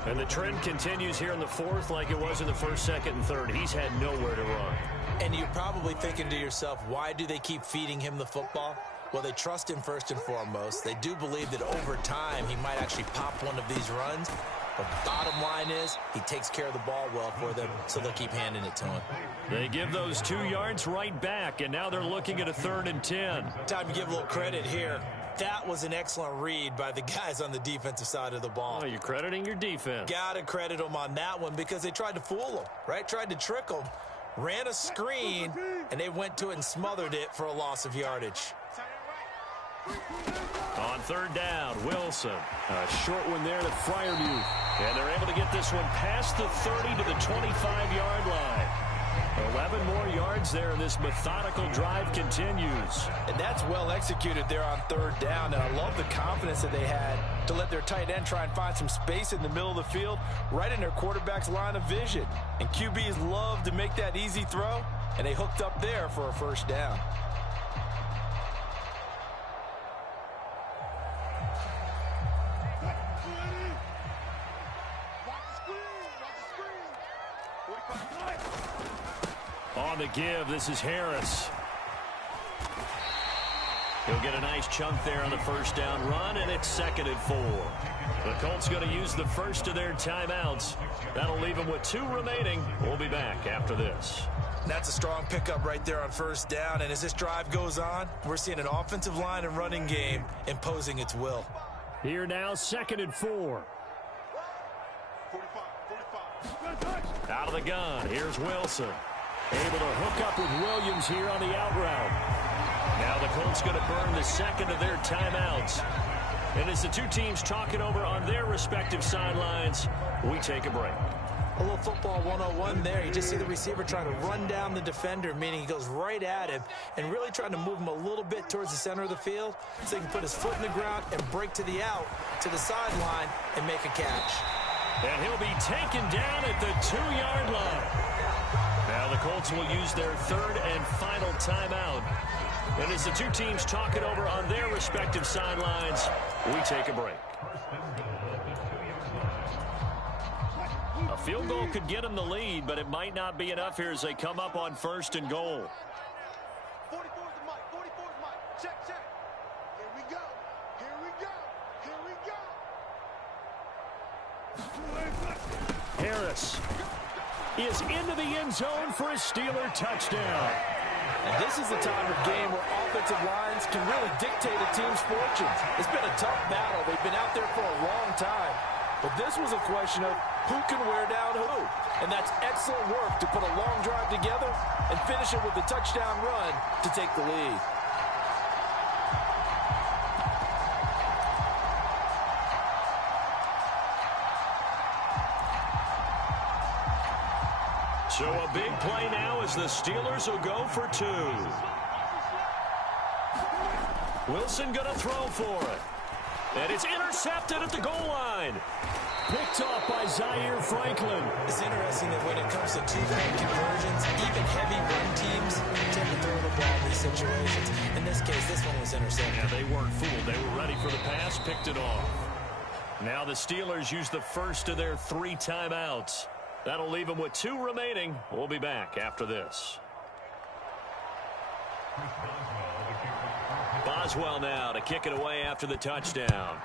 And the trend continues here in the 4th like it was in the 1st, 2nd, and 3rd. He's had nowhere to run. And you're probably thinking to yourself, why do they keep feeding him the football? Well, they trust him first and foremost. They do believe that over time he might actually pop one of these runs. But the bottom line is he takes care of the ball well for them, so they'll keep handing it to him. They give those 2 yards right back, and now they're looking at a 3rd and 10. Time to give a little credit here. That was an excellent read by the guys on the defensive side of the ball. Oh, you're crediting your defense. Got to credit them on that one because they tried to fool him, right? Tried to trick him, ran a screen, and they went to it and smothered it for a loss of yardage. On 3rd down, Wilson. A short one there to Freiermuth. And they're able to get this one past the 30 to the 25-yard line. 11 more yards there, and this methodical drive continues. And that's well executed there on 3rd down. And I love the confidence that they had to let their tight end try and find some space in the middle of the field, right in their quarterback's line of vision. And QBs love to make that easy throw, and they hooked up there for a first down. On the give, this is Harris. He'll get a nice chunk there on the first down run, and it's 2nd and 4. The Colts going to use the first of their timeouts. That'll leave them with 2 remaining. We'll be back after this. That's a strong pickup right there on 1st down, and as this drive goes on, we're seeing an offensive line and running game imposing its will. Here now, 2nd and 4. Out of the gun, here's Wilson. Able to hook up with Williams here on the out route. Now the Colts going to burn the 2nd of their timeouts. And as the 2 teams talk it over on their respective sidelines, we take a break. A little football 101 there. You just see the receiver trying to run down the defender, meaning he goes right at him and really trying to move him a little bit towards the center of the field so he can put his foot in the ground and break to the out, to the sideline, and make a catch. And he'll be taken down at the 2-yard line. Now the Colts will use their 3rd and final timeout. And as the 2 teams talk it over on their respective sidelines, we take a break. A field goal could get them the lead, but it might not be enough here as they come up on 1st and goal. 44's the mic. 44's mic. Check, check. Here we go. Here we go. Here we go. Harris is into the end zone for a Steeler touchdown. And this is the time of game where offensive lines can really dictate a team's fortunes. It's been a tough battle. They've been out there for a long time. But this was a question of who can wear down who. And that's excellent work to put a long drive together and finish it with a touchdown run to take the lead. So a big play now as the Steelers will go for 2. Wilson going to throw for it. And it's intercepted at the goal line. Picked off by Zaire Franklin. It's interesting that when it comes to two-point conversions, even heavy run teams tend to throw the ball in these situations. In this case, this one was intercepted. Yeah, they weren't fooled. They were ready for the pass, picked it off. Now the Steelers use the first of their 3 timeouts. That'll leave them with 2 remaining. We'll be back after this. Boswell now to kick it away after the touchdown.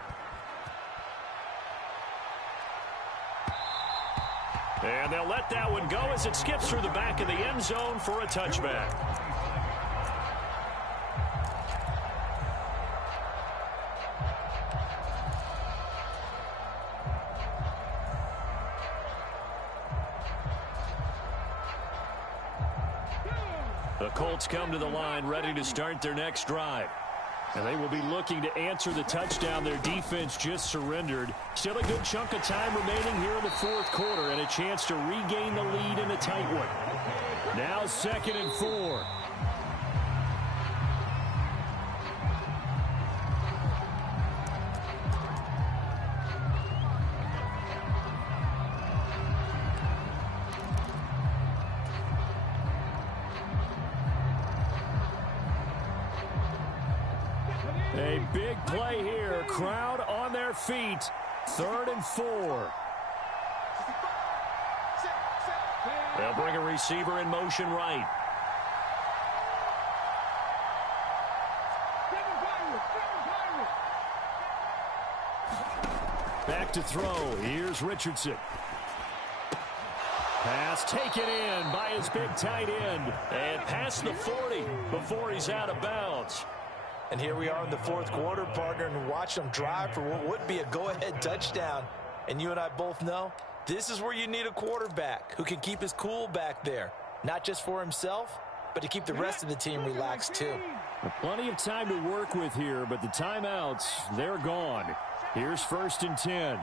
And they'll let that one go as it skips through the back of the end zone for a touchback. The Colts come to the line ready to start their next drive. And they will be looking to answer the touchdown their defense just surrendered. Still a good chunk of time remaining here in the 4th quarter and a chance to regain the lead in a tight one. Now 2nd and 4. A big play here. Crowd on their feet. 3rd and 4. They'll bring a receiver in motion right. Back to throw. Here's Richardson. Pass taken in by his big tight end. And past the 40 before he's out of bounds. And here we are in the 4th quarter, partner, and watch them drive for what would be a go-ahead touchdown. And you and I both know this is where you need a quarterback who can keep his cool back there, not just for himself, but to keep the rest of the team relaxed too. Plenty of time to work with here, but the timeouts, they're gone. Here's 1st and 10.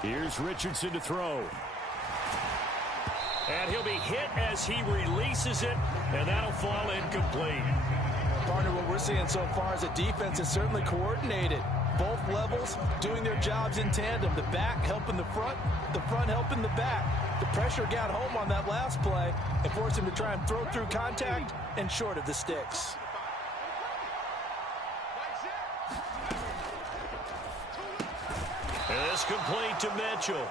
Here's Richardson to throw. And he'll be hit as he releases it, and that'll fall incomplete. Partner, what we're seeing so far is the defense is certainly coordinated. Both levels doing their jobs in tandem. The back helping the front helping the back. The pressure got home on that last play and forced him to try and throw through contact and short of the sticks. And it's complete to Mitchell.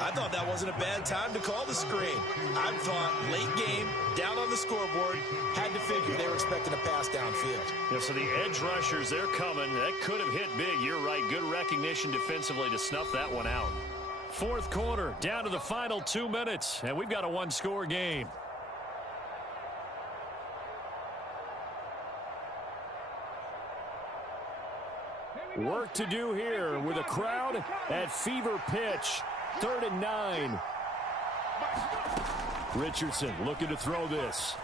I thought that wasn't a bad time to call the screen. I thought late game, down on the scoreboard, had to figure they were expecting a pass downfield. Yeah, so the edge rushers, they're coming. That could have hit big. You're right. Good recognition defensively to snuff that one out. 4th quarter, down to the final 2 minutes, and we've got a 1-score game. Work to do here with a crowd at fever pitch. 3rd and 9. Richardson looking to throw this.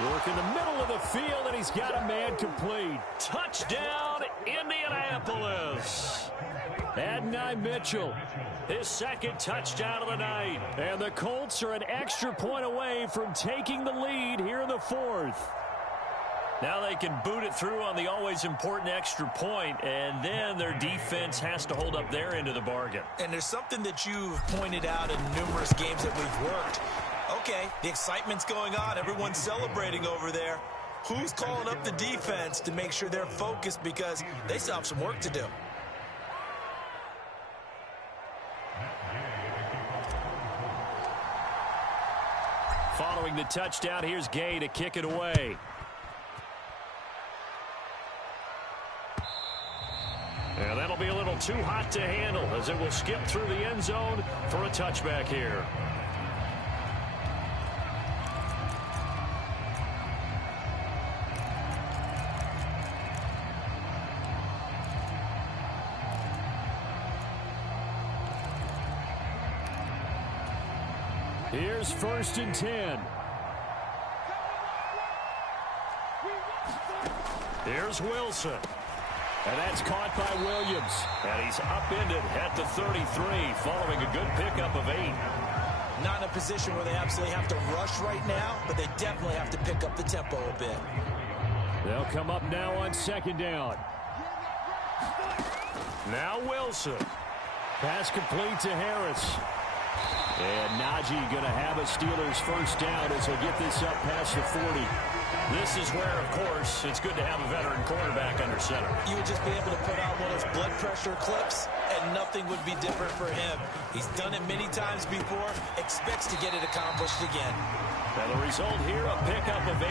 Work in the middle of the field, and he's got a man complete. Touchdown, Indianapolis. Adonai Mitchell, his 2nd touchdown of the night. And the Colts are an extra point away from taking the lead here in the 4th. Now they can boot it through on the always important extra point, and then their defense has to hold up their end of the bargain. And there's something that you've pointed out in numerous games that we've worked. Okay, the excitement's going on. Everyone's celebrating over there. Who's calling up the defense to make sure they're focused because they still have some work to do? Following the touchdown, here's Gay to kick it away. And that'll be a little too hot to handle as it will skip through the end zone for a touchback here. Here's 1st and 10. Here's Wilson. And that's caught by Williams. And he's upended at the 33 following a good pickup of 8. Not in a position where they absolutely have to rush right now, but they definitely have to pick up the tempo a bit. They'll come up now on 2nd down. Now Wilson. Pass complete to Harris. And Najee going to have a Steelers 1st down as he'll get this up past the 40. This is where, of course, it's good to have a veteran quarterback under center. You would just be able to put out one of those blood pressure clips, and nothing would be different for him. He's done it many times before, expects to get it accomplished again. Now the result here, a pickup of 8.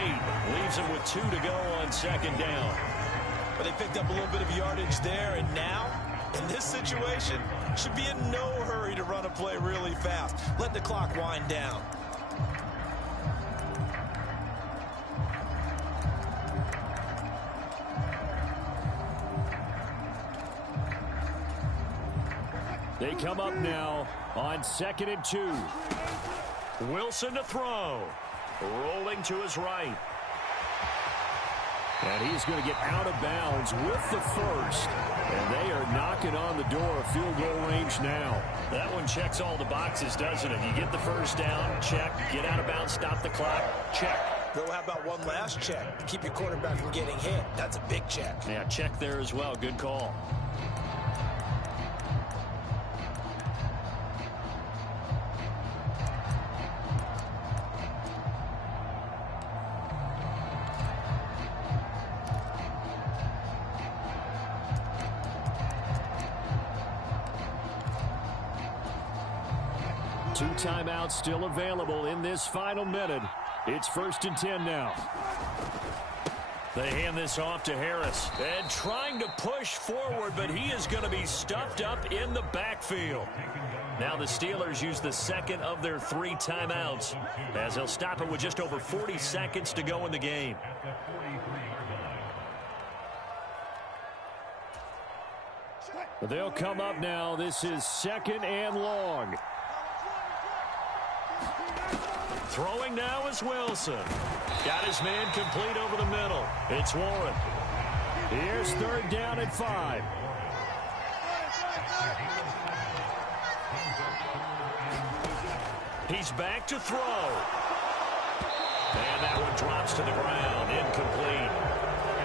Leaves him with 2 to go on 2nd down. But they picked up a little bit of yardage there, and now, in this situation, should be in no hurry to run a play really fast. Let the clock wind down. They come up now on 2nd and 2. Wilson to throw. Rolling to his right. And he's going to get out of bounds with the 1st. And they are knocking on the door of field goal range now. That one checks all the boxes, doesn't it? You get the 1st down, check. Get out of bounds, stop the clock, check. Though, how about one last check to keep your quarterback from getting hit? That's a big check. Yeah, check there as well. Good call. Two timeouts still available in this final minute. It's 1st and 10 now. They hand this off to Harris. And trying to push forward, but he is going to be stuffed up in the backfield. Now the Steelers use the 2nd of their 3 timeouts as they'll stop it with just over 40 seconds to go in the game. They'll come up now. This is 2nd and long. Throwing now is Wilson. Got his man complete over the middle. It's Warren. Here's 3rd down and 5. He's back to throw. And that one drops to the ground. Incomplete.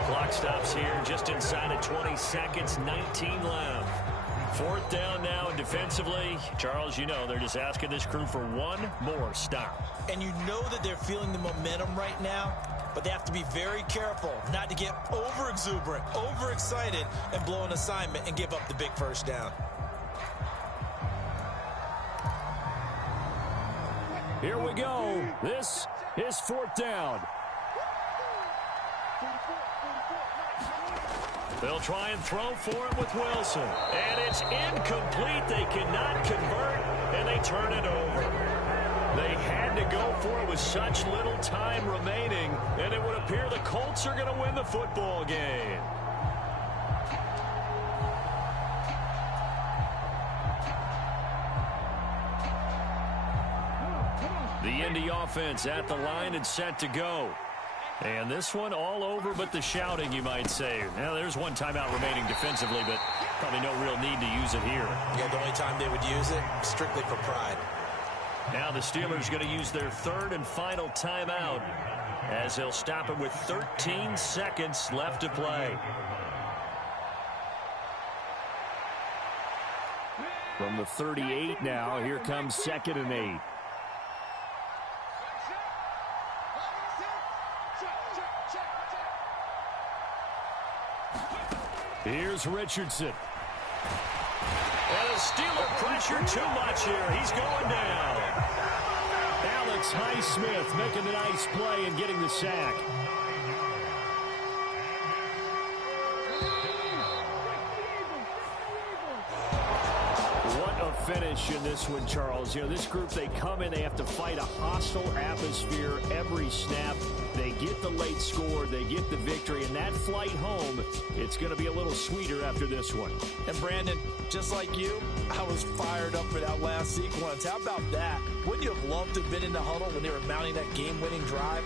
Clock stops here just inside of 20 seconds. 19 left. 4th down now, and defensively, Charles, you know, they're just asking this crew for one more stop. And you know that they're feeling the momentum right now, but they have to be very careful not to get over-exuberant, overexcited, and blow an assignment and give up the big 1st down. Here we go. This is 4th down. They'll try and throw for it with Wilson. And it's incomplete. They cannot convert, and they turn it over. They had to go for it with such little time remaining, and it would appear the Colts are going to win the football game. The Indy offense at the line and set to go. And this one all over but the shouting, you might say. Now, there's one timeout remaining defensively, but probably no real need to use it here. Yeah, the only time they would use it, strictly for pride. Now the Steelers going to use their 3rd and final timeout as they'll stop it with 13 seconds left to play. From the 38 now, here comes 2nd and 8. Here's Richardson. And a Steeler pressure too much here. He's going down. Alex Highsmith making a nice play and getting the sack. What a finish in this one, Charles. You know, this group, they come in, they have to fight a hostile atmosphere every snap. They get the late score, they get the victory, and that flight home, it's going to be a little sweeter after this one. And Brandon, just like you, I was fired up for that last sequence. How about that? Wouldn't you have loved to have been in the huddle when they were mounting that game-winning drive?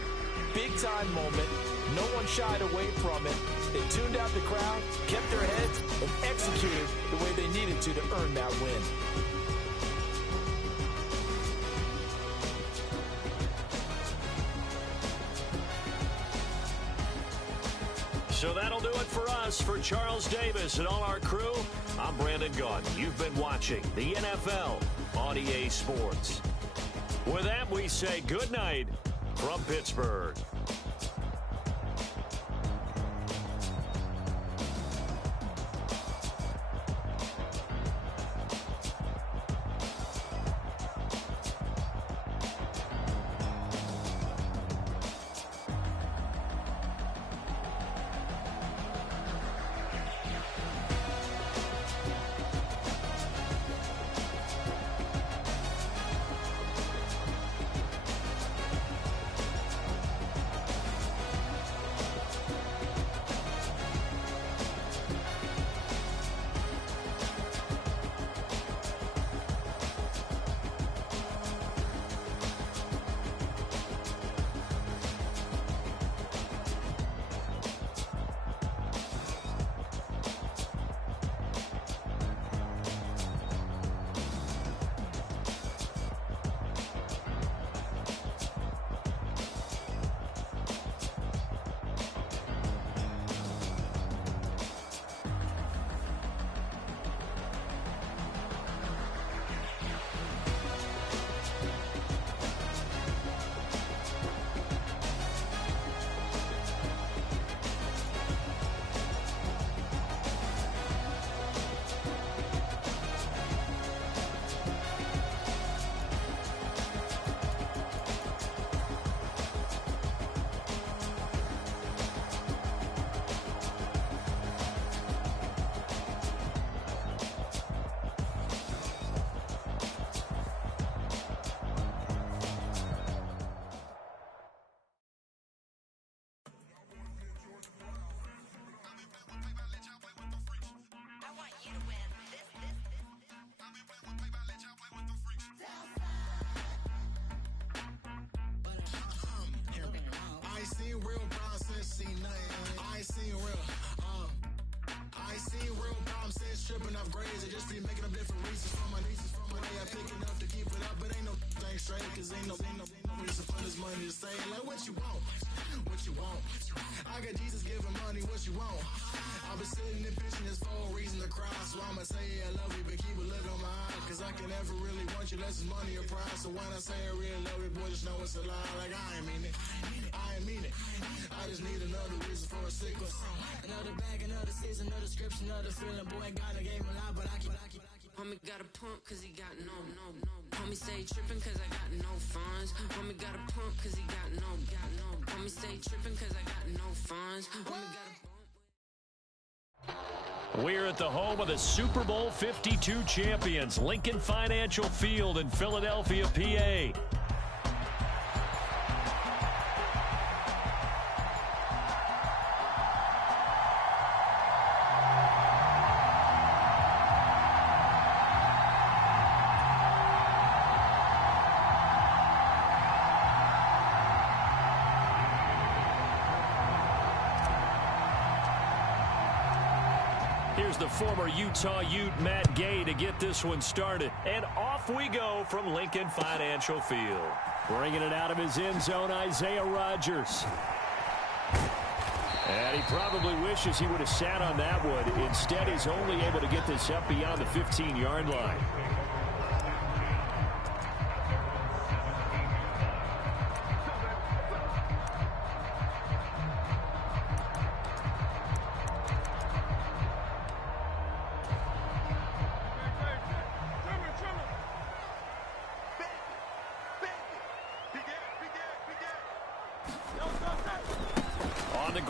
Big-time moment. No one shied away from it. They tuned out the crowd, kept their heads, and executed the way they needed to earn that win. So that'll do it for us. For Charles Davis and all our crew, I'm Brandon Gaudin. You've been watching the NFL on EA Sports. With that, we say good night from Pittsburgh. Tripping off grades, I just be making up different reasons for my nieces. From my day, I picking up to keep it up, but ain't no thing straight, cause ain't no reason for this money to stay. Like, what you want? What you want? I got Jesus giving money, what you want? I've been sitting and pitching this for a reason to cry, so I'ma say I love you, but keep a look on my eye, cause I can never really want you, less is money or pride. So when I say I really love you, boy, just know it's a lie. Like, I ain't mean it. I ain't mean it. I just need another reason for a sequence. Another bag, another season, another description, another feeling. Boy, God, I gave him a lot, but I keep. Homie got a pump cause he got no. Homie stay tripping cause I got no funds. Homie got a pump cause he got no. Homie stay tripping cause I got no funds. Homie got a pump. We're at the home of the Super Bowl 52 champions, Lincoln Financial Field in Philadelphia, PA. Here's the former Utah Ute, Matt Gay, to get this one started. And off we go from Lincoln Financial Field. Bringing it out of his end zone, Isaiah Rodgers. And he probably wishes he would have sat on that one. Instead, he's only able to get this up beyond the 15-yard line.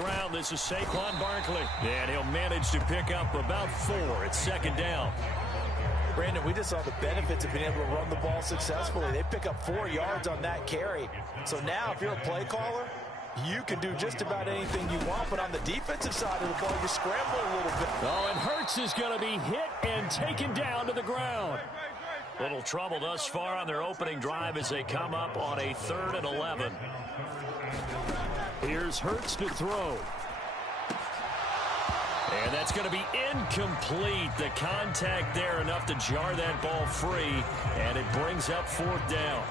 ground. This is Saquon Barkley. And he'll manage to pick up about 4 at second down. Brandon, we just saw the benefits of being able to run the ball successfully. They pick up 4 yards on that carry. So now if you're a play caller, you can do just about anything you want. But on the defensive side of the ball, you're scrambling a little bit. Oh, and Hurts is going to be hit and taken down to the ground. Little trouble thus far on their opening drive as they come up on a 3rd and 11. Here's Hurts to throw. And that's going to be incomplete. The contact there enough to jar that ball free, and it brings up 4th down.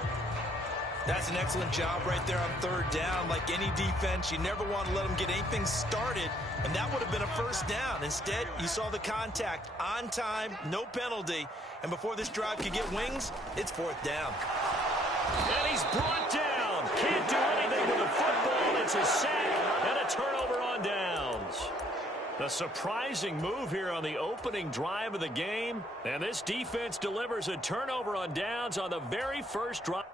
That's an excellent job right there on 3rd down. Like any defense, you never want to let them get anything started, and that would have been a 1st down. Instead, you saw the contact on time, no penalty, and before this drive could get wings, it's 4th down. And he's brought down. Can't do anything with the football. It's a sack and a turnover on downs. A surprising move here on the opening drive of the game. And this defense delivers a turnover on downs on the very first drive.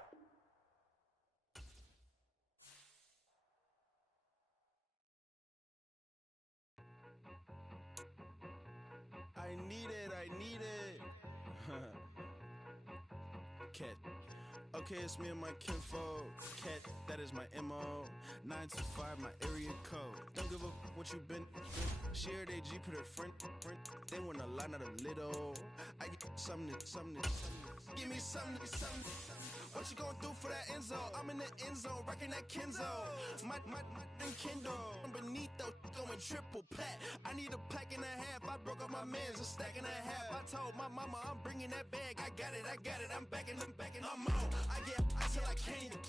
I need it. Cat. Okay, it's me and my kinfolk. Cat, that is my MO. 925, my area code. Don't give a what you been. Shared AG, put her friend. They want a lot, not a little. I get something. Give me something. What you gonna do for that end zone? I'm in the end zone, rocking that Kenzo. My Kindle. Beneath though, going triple pack. I need a pack and a half. I broke up my man's a stack and a half. I told my mama I'm bringing that bag. I got it. I'm backing. I'm on. I get till I can't even.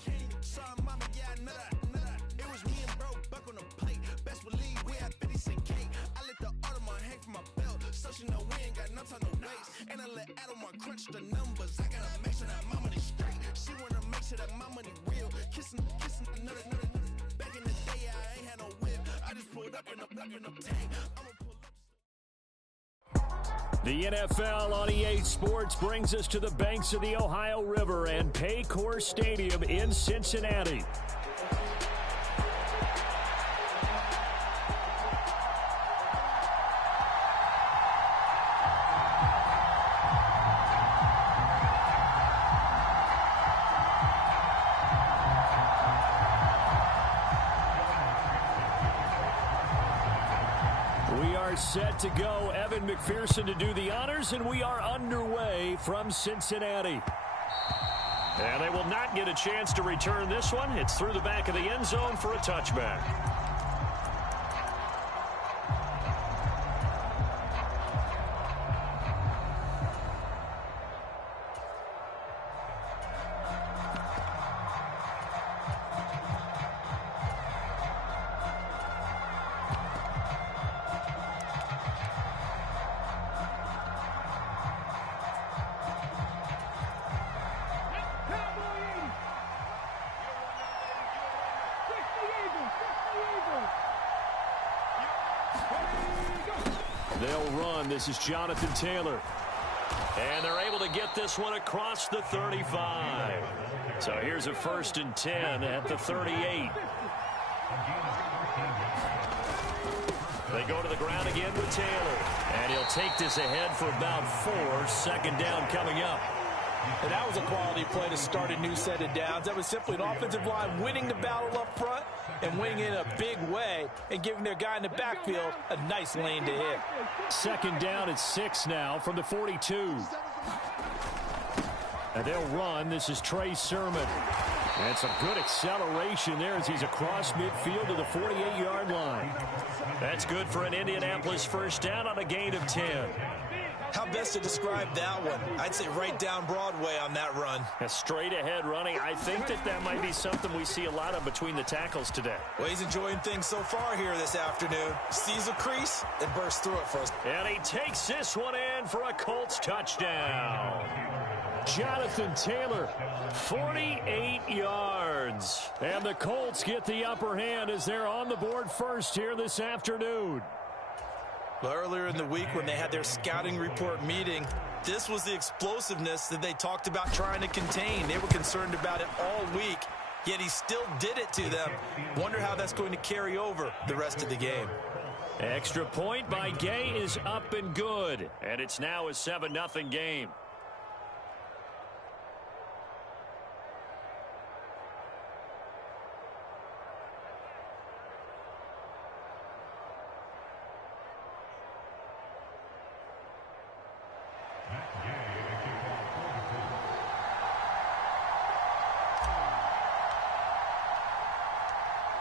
Sorry, mama, yeah, I know that. It was me and bro, buck on the plate. Best believe we had 50 cent cake. I let the Audemars hang from my belt, so she know we ain't got no time to waste. And I let Audemars crunch the numbers. I gotta make sure that my money straight. She wanna make sure that my money real. Kissing another. Back in the day, I ain't had no whip. I just pulled up in a tank. I'ma pull up. The NFL on EA Sports brings us to the banks of the Ohio River and Paycor Stadium in Cincinnati. Set to go. Evan McPherson to do the honors, and we are underway from Cincinnati. And they will not get a chance to return this one. It's through the back of the end zone for a touchback. They'll run. This is Jonathan Taylor. And they're able to get this one across the 35. So here's a 1st and 10 at the 38. They go to the ground again with Taylor. And he'll take this ahead for about 4. 2nd down coming up. And that was a quality play to start a new set of downs. That was simply an offensive line winning the battle up front and winning in a big way and giving their guy in the backfield a nice lane to hit. 2nd down at 6 now from the 42. And they'll run. This is Trey Sermon. And some good acceleration there as he's across midfield to the 48-yard line. That's good for an Indianapolis 1st down on a gain of 10. How best to describe that one? I'd say right down Broadway on that run. A straight ahead running. I think that might be something we see a lot of between the tackles today. Well, he's enjoying things so far here this afternoon. Sees a crease and bursts through it for us. And he takes this one in for a Colts touchdown. Jonathan Taylor, 48 yards. And the Colts get the upper hand as they're on the board first here this afternoon. Well, earlier in the week when they had their scouting report meeting, this was the explosiveness that they talked about trying to contain. They were concerned about it all week. yet he still did it to them. Wonder how that's going to carry over the rest of the game. Extra point by Gay is up and good. And it's now a 7-0 game.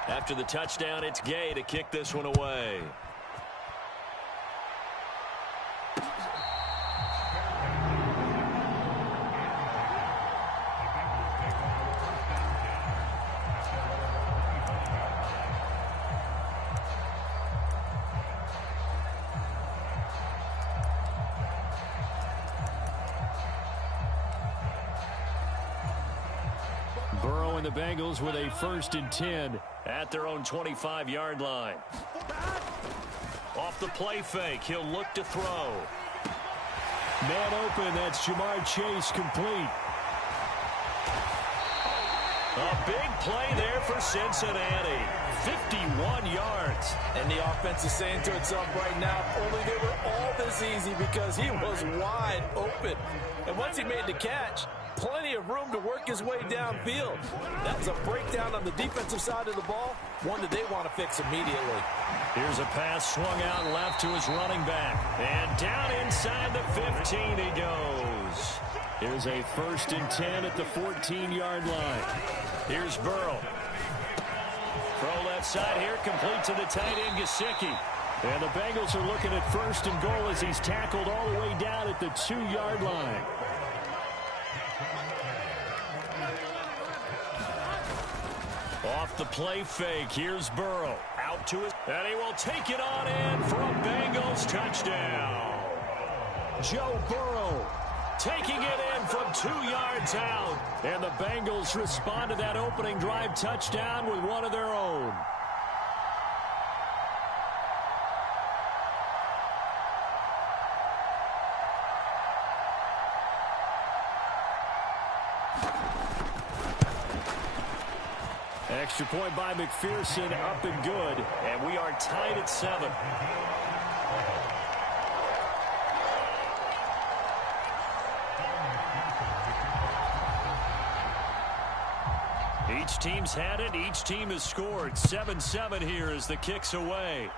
After the touchdown, it's Gay to kick this one away. Burrow and the Bengals with a 1st and 10 at their own 25-yard line. Off the play fake, he'll look to throw. Man open, that's Jamar Chase, complete. A big play there for Cincinnati. 51 yards. And the offense is saying to itself right now, only they were all this easy because he was wide open. And once he made the catch, plenty of room to work his way downfield. That was a breakdown on the defensive side of the ball, one that they want to fix immediately. Here's a pass swung out left to his running back. And down inside the 15 he goes. Here's a 1st and 10 at the 14-yard line. Here's Burrow. Throw left side here, complete to the tight end, Gesicki. And the Bengals are looking at 1st and goal as he's tackled all the way down at the 2-yard line. Off the play fake, here's Burrow. Out to it, and he will take it on in for a Bengals touchdown. Joe Burrow taking it in from 2 yards out. And the Bengals respond to that opening drive touchdown with one of their own. Extra point by McPherson, up and good. And we are tied at 7. Each team's had it. Each team has scored. 7-7 here as the kick's away.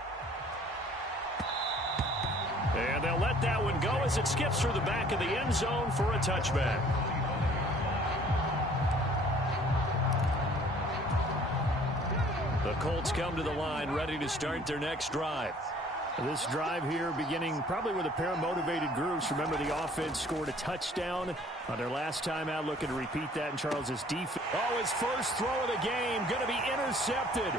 And they'll let that one go as it skips through the back of the end zone for a touchback. The Colts come to the line ready to start their next drive. This drive here beginning probably with a pair of motivated groups. Remember, the offense scored a touchdown on their last time out, looking to repeat that in Charles's defense. Oh, his first throw of the game going to be intercepted.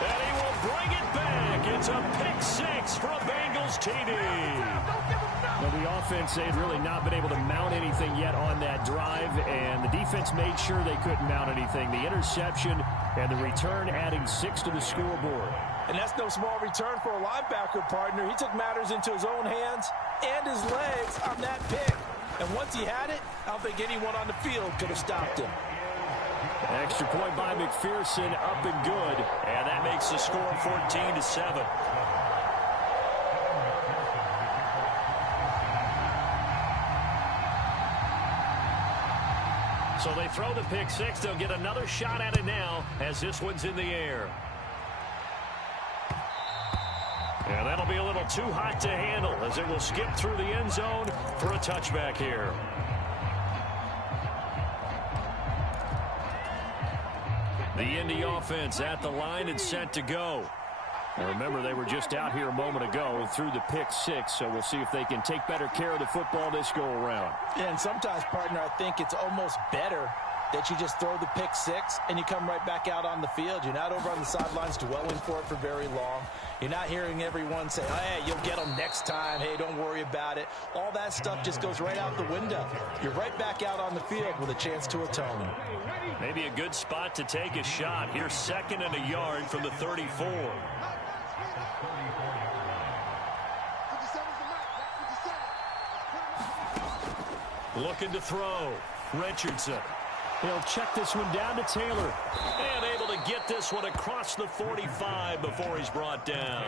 And he will bring it back. It's a pick 6 for a Bengals TD. Well, the offense, they had really not been able to mount anything yet on that drive, and the defense made sure they couldn't mount anything. The interception and the return adding 6 to the scoreboard. And that's no small return for a linebacker, partner. He took matters into his own hands and his legs on that pick. And once he had it, I don't think anyone on the field could have stopped him. Extra point by McPherson, up and good. And that makes the score 14-7. So they throw the pick 6. They'll get another shot at it now as this one's in the air. And that'll be a little too hot to handle as it will skip through the end zone for a touchback here. The Indy offense at the line and set to go. And remember, they were just out here a moment ago through the pick 6, so we'll see if they can take better care of the football this go-around. Yeah, and sometimes, partner, I think it's almost better that you just throw the pick 6 and you come right back out on the field. You're not over on the sidelines dwelling for it for very long. You're not hearing everyone say, hey, you'll get them next time. Hey, don't worry about it. All that stuff just goes right out the window. You're right back out on the field with a chance to atone. Maybe a good spot to take a shot. Here's 2nd and a yard from the 34. Looking to throw. Richardson. He'll check this one down to Taylor. And able to get this one across the 45 before he's brought down.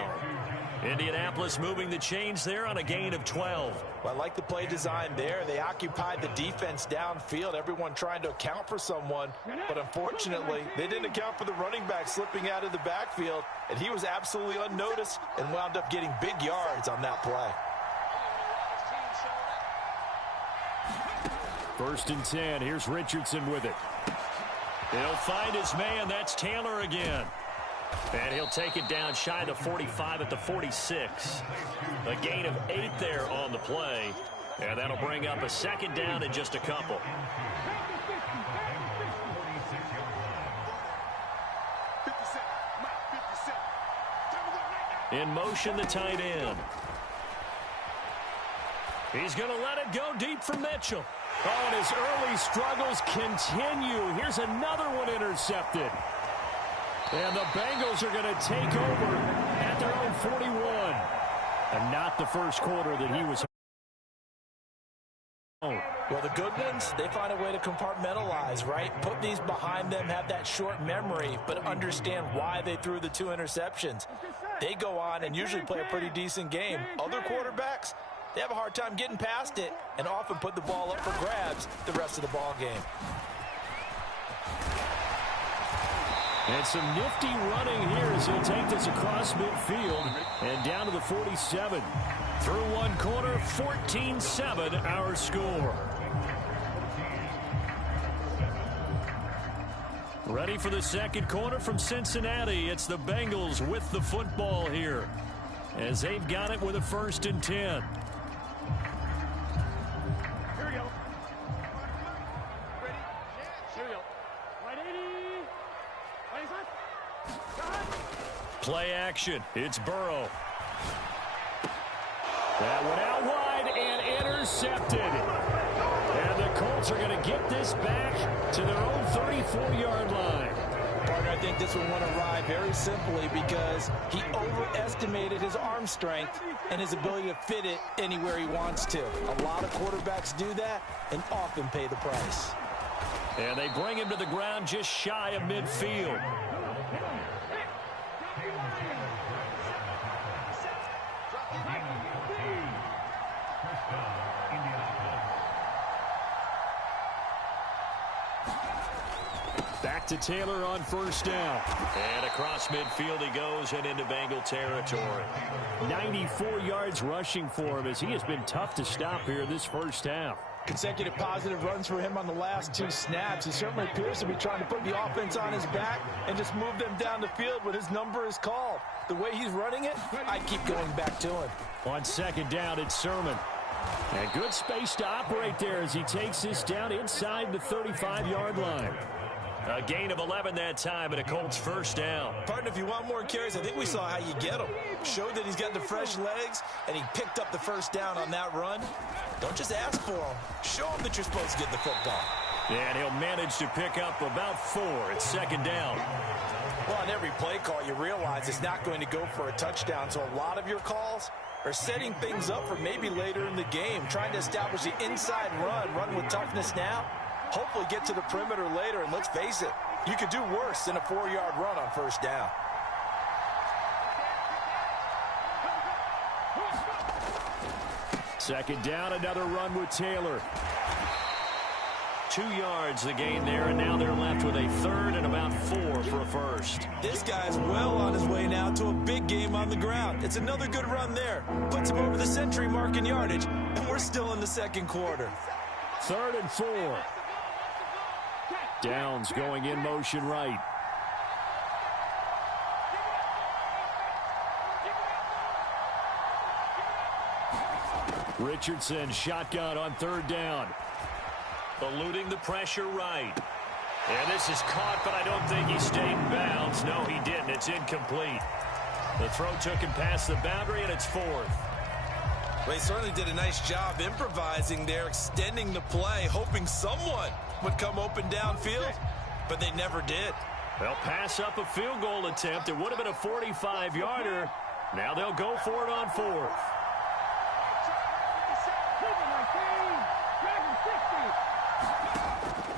Indianapolis moving the chains there on a gain of 12. Well, I like the play design there. They occupied the defense downfield, everyone trying to account for someone. But unfortunately, they didn't account for the running back slipping out of the backfield, and he was absolutely unnoticed and wound up getting big yards on that play. 1st and 10. Here's Richardson with it. He'll find his man. That's Taylor again. And he'll take it down shy of the 45 at the 46. A gain of 8 there on the play. And that'll bring up a 2nd down in just a couple. In motion, the tight end. He's going to let it go deep for Mitchell. Oh, and his early struggles continue. Here's another one intercepted. And the Bengals are going to take over at their own 41. And not the first quarter that he was home. Well, the good ones, they find a way to compartmentalize, right? Put these behind them, have that short memory, but understand why they threw the 2 interceptions. They go on and usually play a pretty decent game. Other quarterbacks, they have a hard time getting past it and often put the ball up for grabs the rest of the ball game. And some nifty running here as he'll take this across midfield and down to the 47. Through one quarter, 14-7 our score. Ready for the 2nd quarter from Cincinnati. It's the Bengals with the football here as they've got it with a 1st and 10. Here we go. Ready? Here we go. 180. 25. Play action. It's Burrow. That one out wide and intercepted. And the Colts are going to get this back to their own 34-yard line. Partner, I think this one went awry very simply because he overestimated his arm strength and his ability to fit it anywhere he wants to. A lot of quarterbacks do that and often pay the price. And they bring him to the ground just shy of midfield. Back to Taylor on 1st down. And across midfield he goes and into Bengal territory. 94 yards rushing for him as he has been tough to stop here this 1st half. Consecutive positive runs for him on the last 2 snaps. He certainly appears to be trying to put the offense on his back and just move them down the field when his number is called. The way he's running it, I'd keep going back to him. On 2nd down, it's Sermon. And good space to operate there as he takes this down inside the 35-yard line. A gain of 11 that time and a Colts 1st down. Partner, if you want more carries, I think we saw how you get them. Showed that he's got the fresh legs, and he picked up the 1st down on that run. Don't just ask for them. Show him that you're supposed to get the football. And he'll manage to pick up about 4 at 2nd down. Well, on every play call, you realize it's not going to go for a touchdown, so a lot of your calls are setting things up for maybe later in the game, trying to establish the inside run with toughness now, hopefully get to the perimeter later, and let's face it, you could do worse than a 4-yard run on 1st down. Second down, another run with Taylor. 2 yards the gain there, and now they're left with a 3rd and about 4 for a 1st. This guy's well on his way now to a big game on the ground. It's another good run there. Puts him over the century mark in yardage, and we're still in the 2nd quarter. 3rd and 4. Downs going in motion right. Richardson shotgun on 3rd down. Eluding the pressure right. And this is caught, but I don't think he stayed in bounds. No, he didn't. It's incomplete. The throw took him past the boundary, and it's 4th. Well, he certainly did a nice job improvising there, extending the play, hoping someone would come open downfield, but they never did. They'll pass up a field goal attempt. It would have been a 45-yarder. Now they'll go for it on 4th.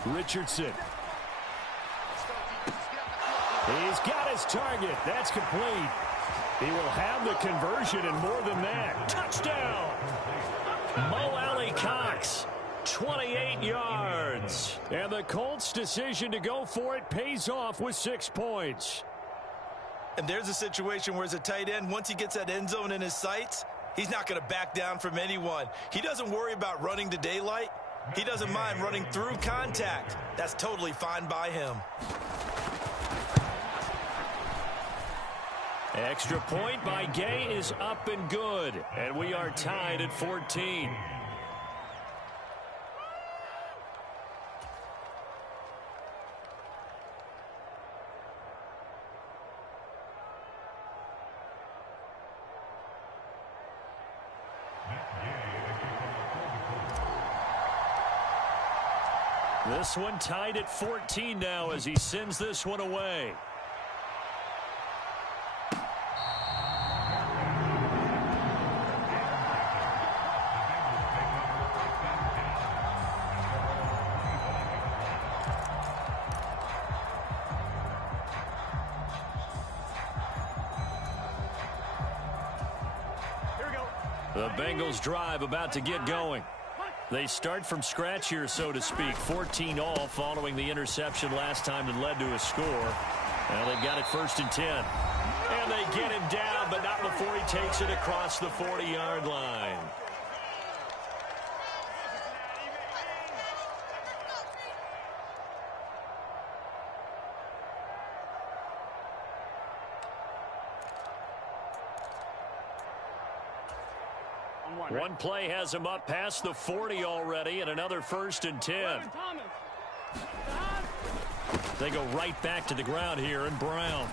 Richardson. He's got his target. That's complete. He will have the conversion and more than that. Touchdown! Mo Alley Cox, 28 yards. And the Colts' decision to go for it pays off with 6 points. And there's a situation where as a tight end, once he gets that end zone in his sights, he's not going to back down from anyone. He doesn't worry about running to daylight. He doesn't mind running through contact. That's totally fine by him. Extra point by Gay is up and good. And we are tied at 14. This one tied at 14 now as he sends this one away. The Bengals drive about to get going. They start from scratch here, so to speak. 14 all following the interception last time that led to a score. Now they've got it 1st and 10. And they get him down, but not before he takes it across the 40-yard line. One play has him up past the 40 already, and another 1st and 10. They go right back to the ground here, and Brown.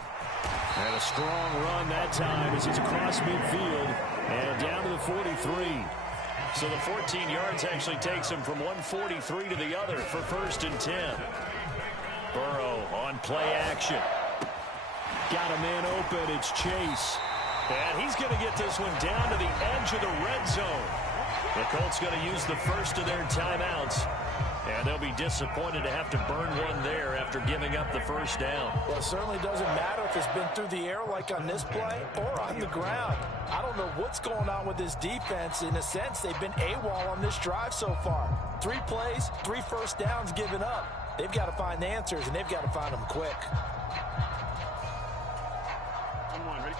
And a strong run that time as he's across midfield and down to the 43. So the 14 yards actually takes him from 143 to the other for 1st and 10. Burrow on play action. Got a man open. It's Chase. And he's going to get this one down to the edge of the red zone. The Colts going to use the first of their timeouts. And they'll be disappointed to have to burn one there after giving up the first down. Well, it certainly doesn't matter if it's been through the air like on this play or on the ground. I don't know what's going on with this defense. In a sense, they've been AWOL on this drive so far. 3 plays, 3 first downs given up. They've got to find answers, and they've got to find them quick. Ready?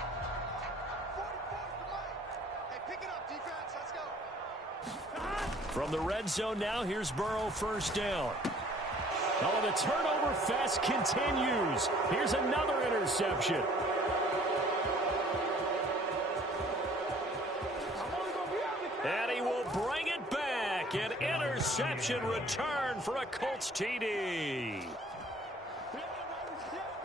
From the red zone now, here's Burrow, 1st down. Oh, the turnover fest continues. Here's another interception. And he will bring it back. An interception return for a Colts TD.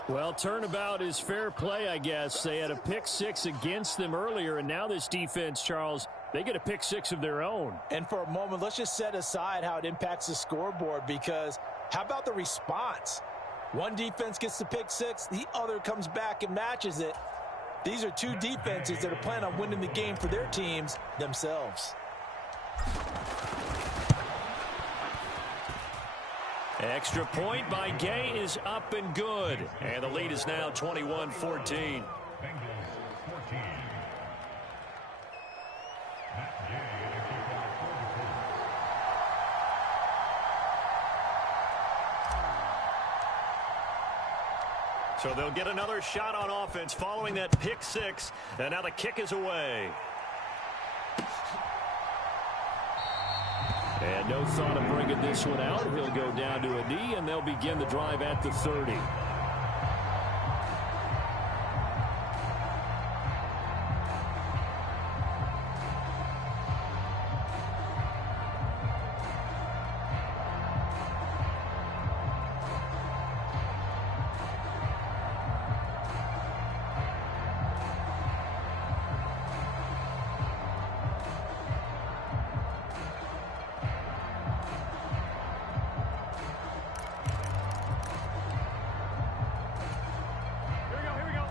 Well, turnabout is fair play, I guess. They had a pick 6 against them earlier, and now this defense, Charles, they get a pick 6 of their own. And for a moment, let's just set aside how it impacts the scoreboard, because how about the response? One defense gets the pick 6, the other comes back and matches it. These are 2 defenses that are planning on winning the game for their teams themselves. Extra point by Gay is up and good. And the lead is now 21-14. So they'll get another shot on offense following that pick 6. And now the kick is away. And no thought of bringing this one out. He'll go down to a knee, and they'll begin the drive at the 30.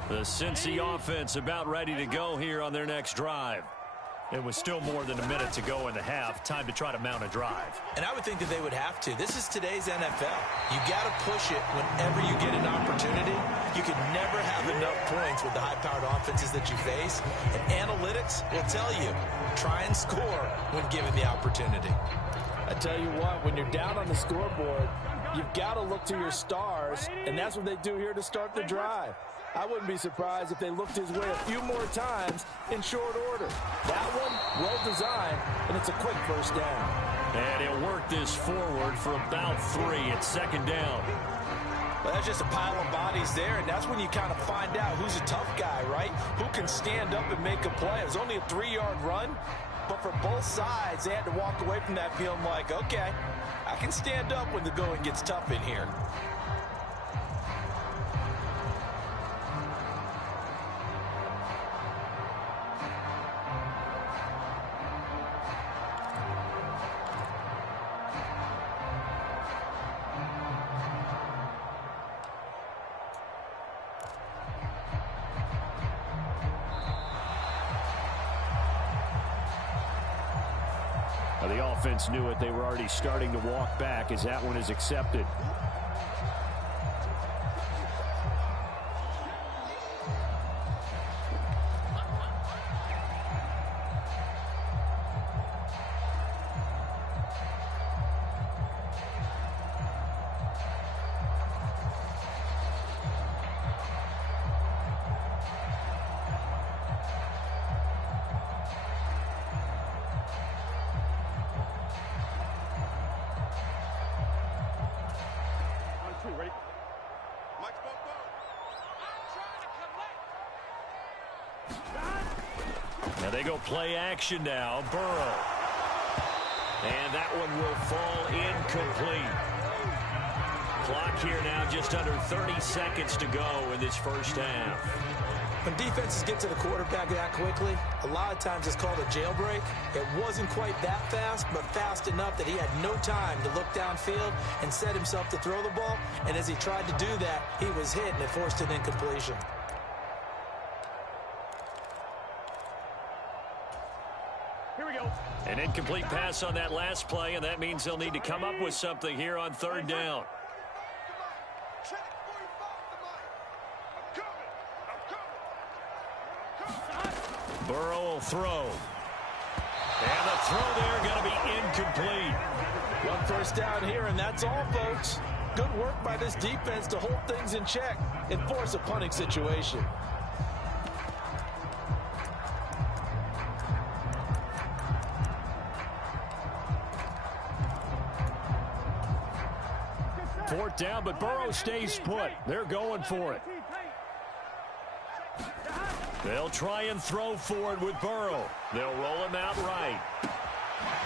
The Cincy offense about ready to go here on their next drive. It was still more than a minute to go in the half. Time to try to mount a drive. And I would think that they would have to. This is today's NFL. You got to push it whenever you get an opportunity. You can never have enough points with the high-powered offenses that you face. And analytics will tell you, try and score when given the opportunity. I tell you what, when you're down on the scoreboard, you've got to look to your stars, and that's what they do here to start the drive. I wouldn't be surprised if they looked his way a few more times in short order. That one, well-designed, and it's a quick first down. And he'll work this forward for about 3 at second down. Well, that's just a pile of bodies there, and that's when you kind of find out who's a tough guy, right? Who can stand up and make a play. It was only a 3-yard run, but for both sides, they had to walk away from that feeling like, okay, I can stand up when the going gets tough in here. The offense knew it. They were already starting to walk back as that one is accepted. Now they go play action now. Burrow. And that one will fall incomplete. Clock here now just under 30 seconds to go in this first half. When defenses get to the quarterback that quickly, a lot of times it's called a jailbreak. It wasn't quite that fast, but fast enough that he had no time to look downfield and set himself to throw the ball. And as he tried to do that, he was hit and it forced an incompletion. Here we go. An incomplete pass on that last play, and that means they'll need to come up with something here on third down. Burrow will throw. And the throw there going to be incomplete. One first down here, and that's all, folks. Good work by this defense to hold things in check and force a punting situation. Fourth down, but Burrow stays put. They're going for it. They'll try and throw for it with Burrow. They'll roll him out right.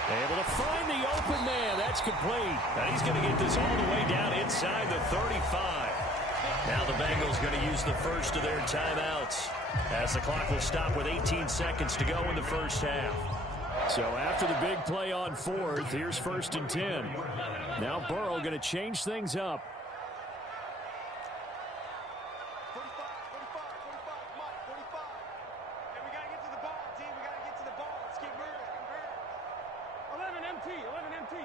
Able to find the open man. That's complete. And he's going to get this all the way down inside the 35. Now the Bengals going to use the first of their timeouts as the clock will stop with 18 seconds to go in the first half. So after the big play on fourth, here's 1st and 10. Now Burrow going to change things up. 45, 45. And we got to get to the ball, team. We got to get to the ball. Let's keep moving. 11 MT.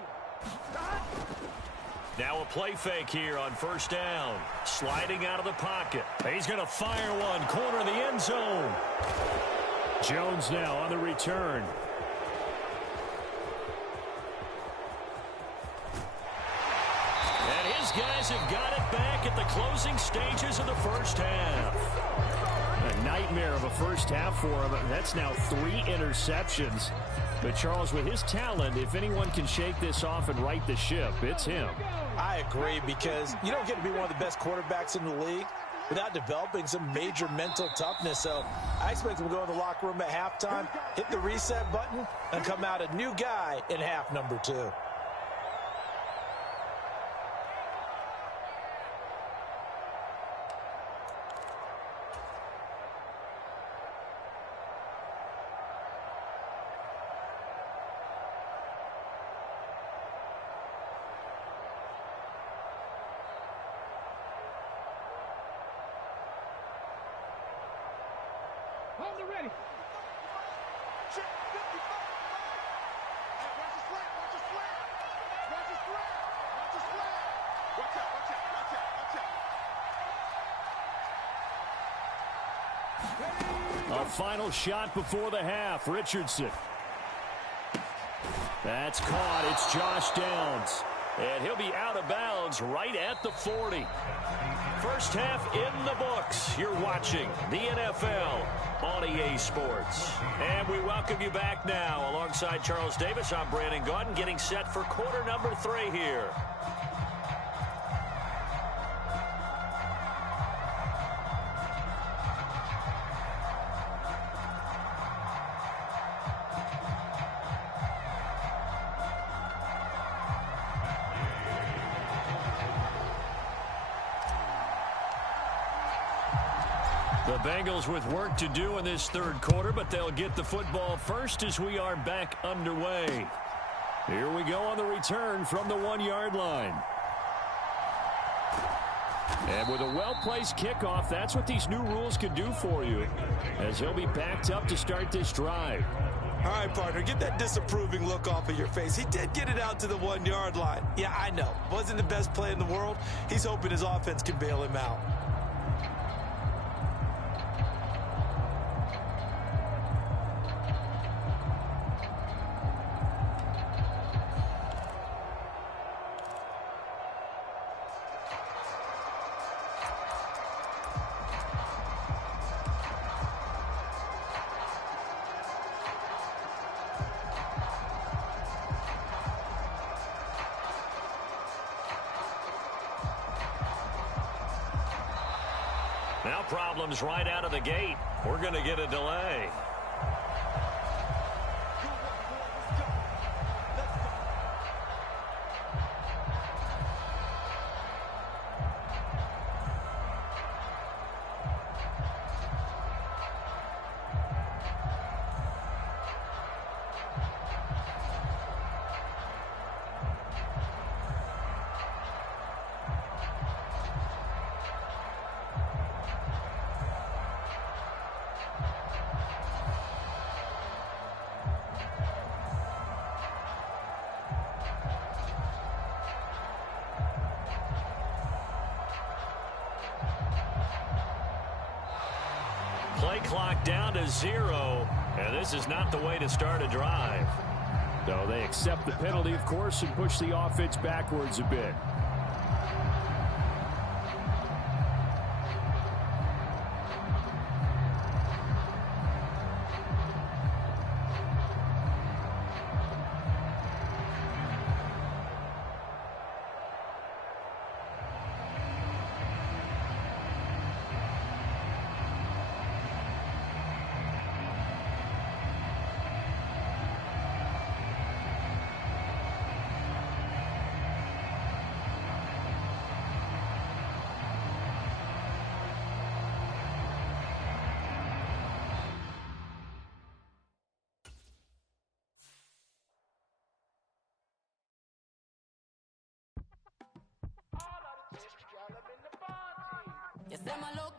Now a play fake here on first down. Sliding out of the pocket. He's going to fire one. Corner of the end zone. Jones now on the return. And his guys have got it back at the closing stages of the first half. A nightmare of a first half for him. That's now 3 interceptions. But Charles, with his talent, if anyone can shake this off and right the ship, it's him. I agree, because you don't get to be one of the best quarterbacks in the league without developing some major mental toughness. So I expect him to go in the locker room at halftime, hit the reset button, and come out a new guy in half number 2. Hold it ready. A final shot before the half. Richardson. That's caught. It's Josh Downs. And he'll be out of bounds right at the 40. First half in the books. You're watching the NFL on EA Sports. And we welcome you back now. Alongside Charles Davis, I'm Brandon Gaudin, getting set for quarter number 3 here. The Bengals with work to do in this third quarter, but they'll get the football first as we are back underway. Here we go on the return from the 1-yard line. And with a well-placed kickoff, that's what these new rules can do for you, as he'll be backed up to start this drive. All right, partner, get that disapproving look off of your face. He did get it out to the 1-yard line. Yeah, I know. Wasn't the best play in the world. He's hoping his offense can bail him out. Now problems right out of the gate. We're going to get a delay. Play clock down to 0, and this is not the way to start a drive. So they accept the penalty, of course, and push the offense backwards a bit. You say my look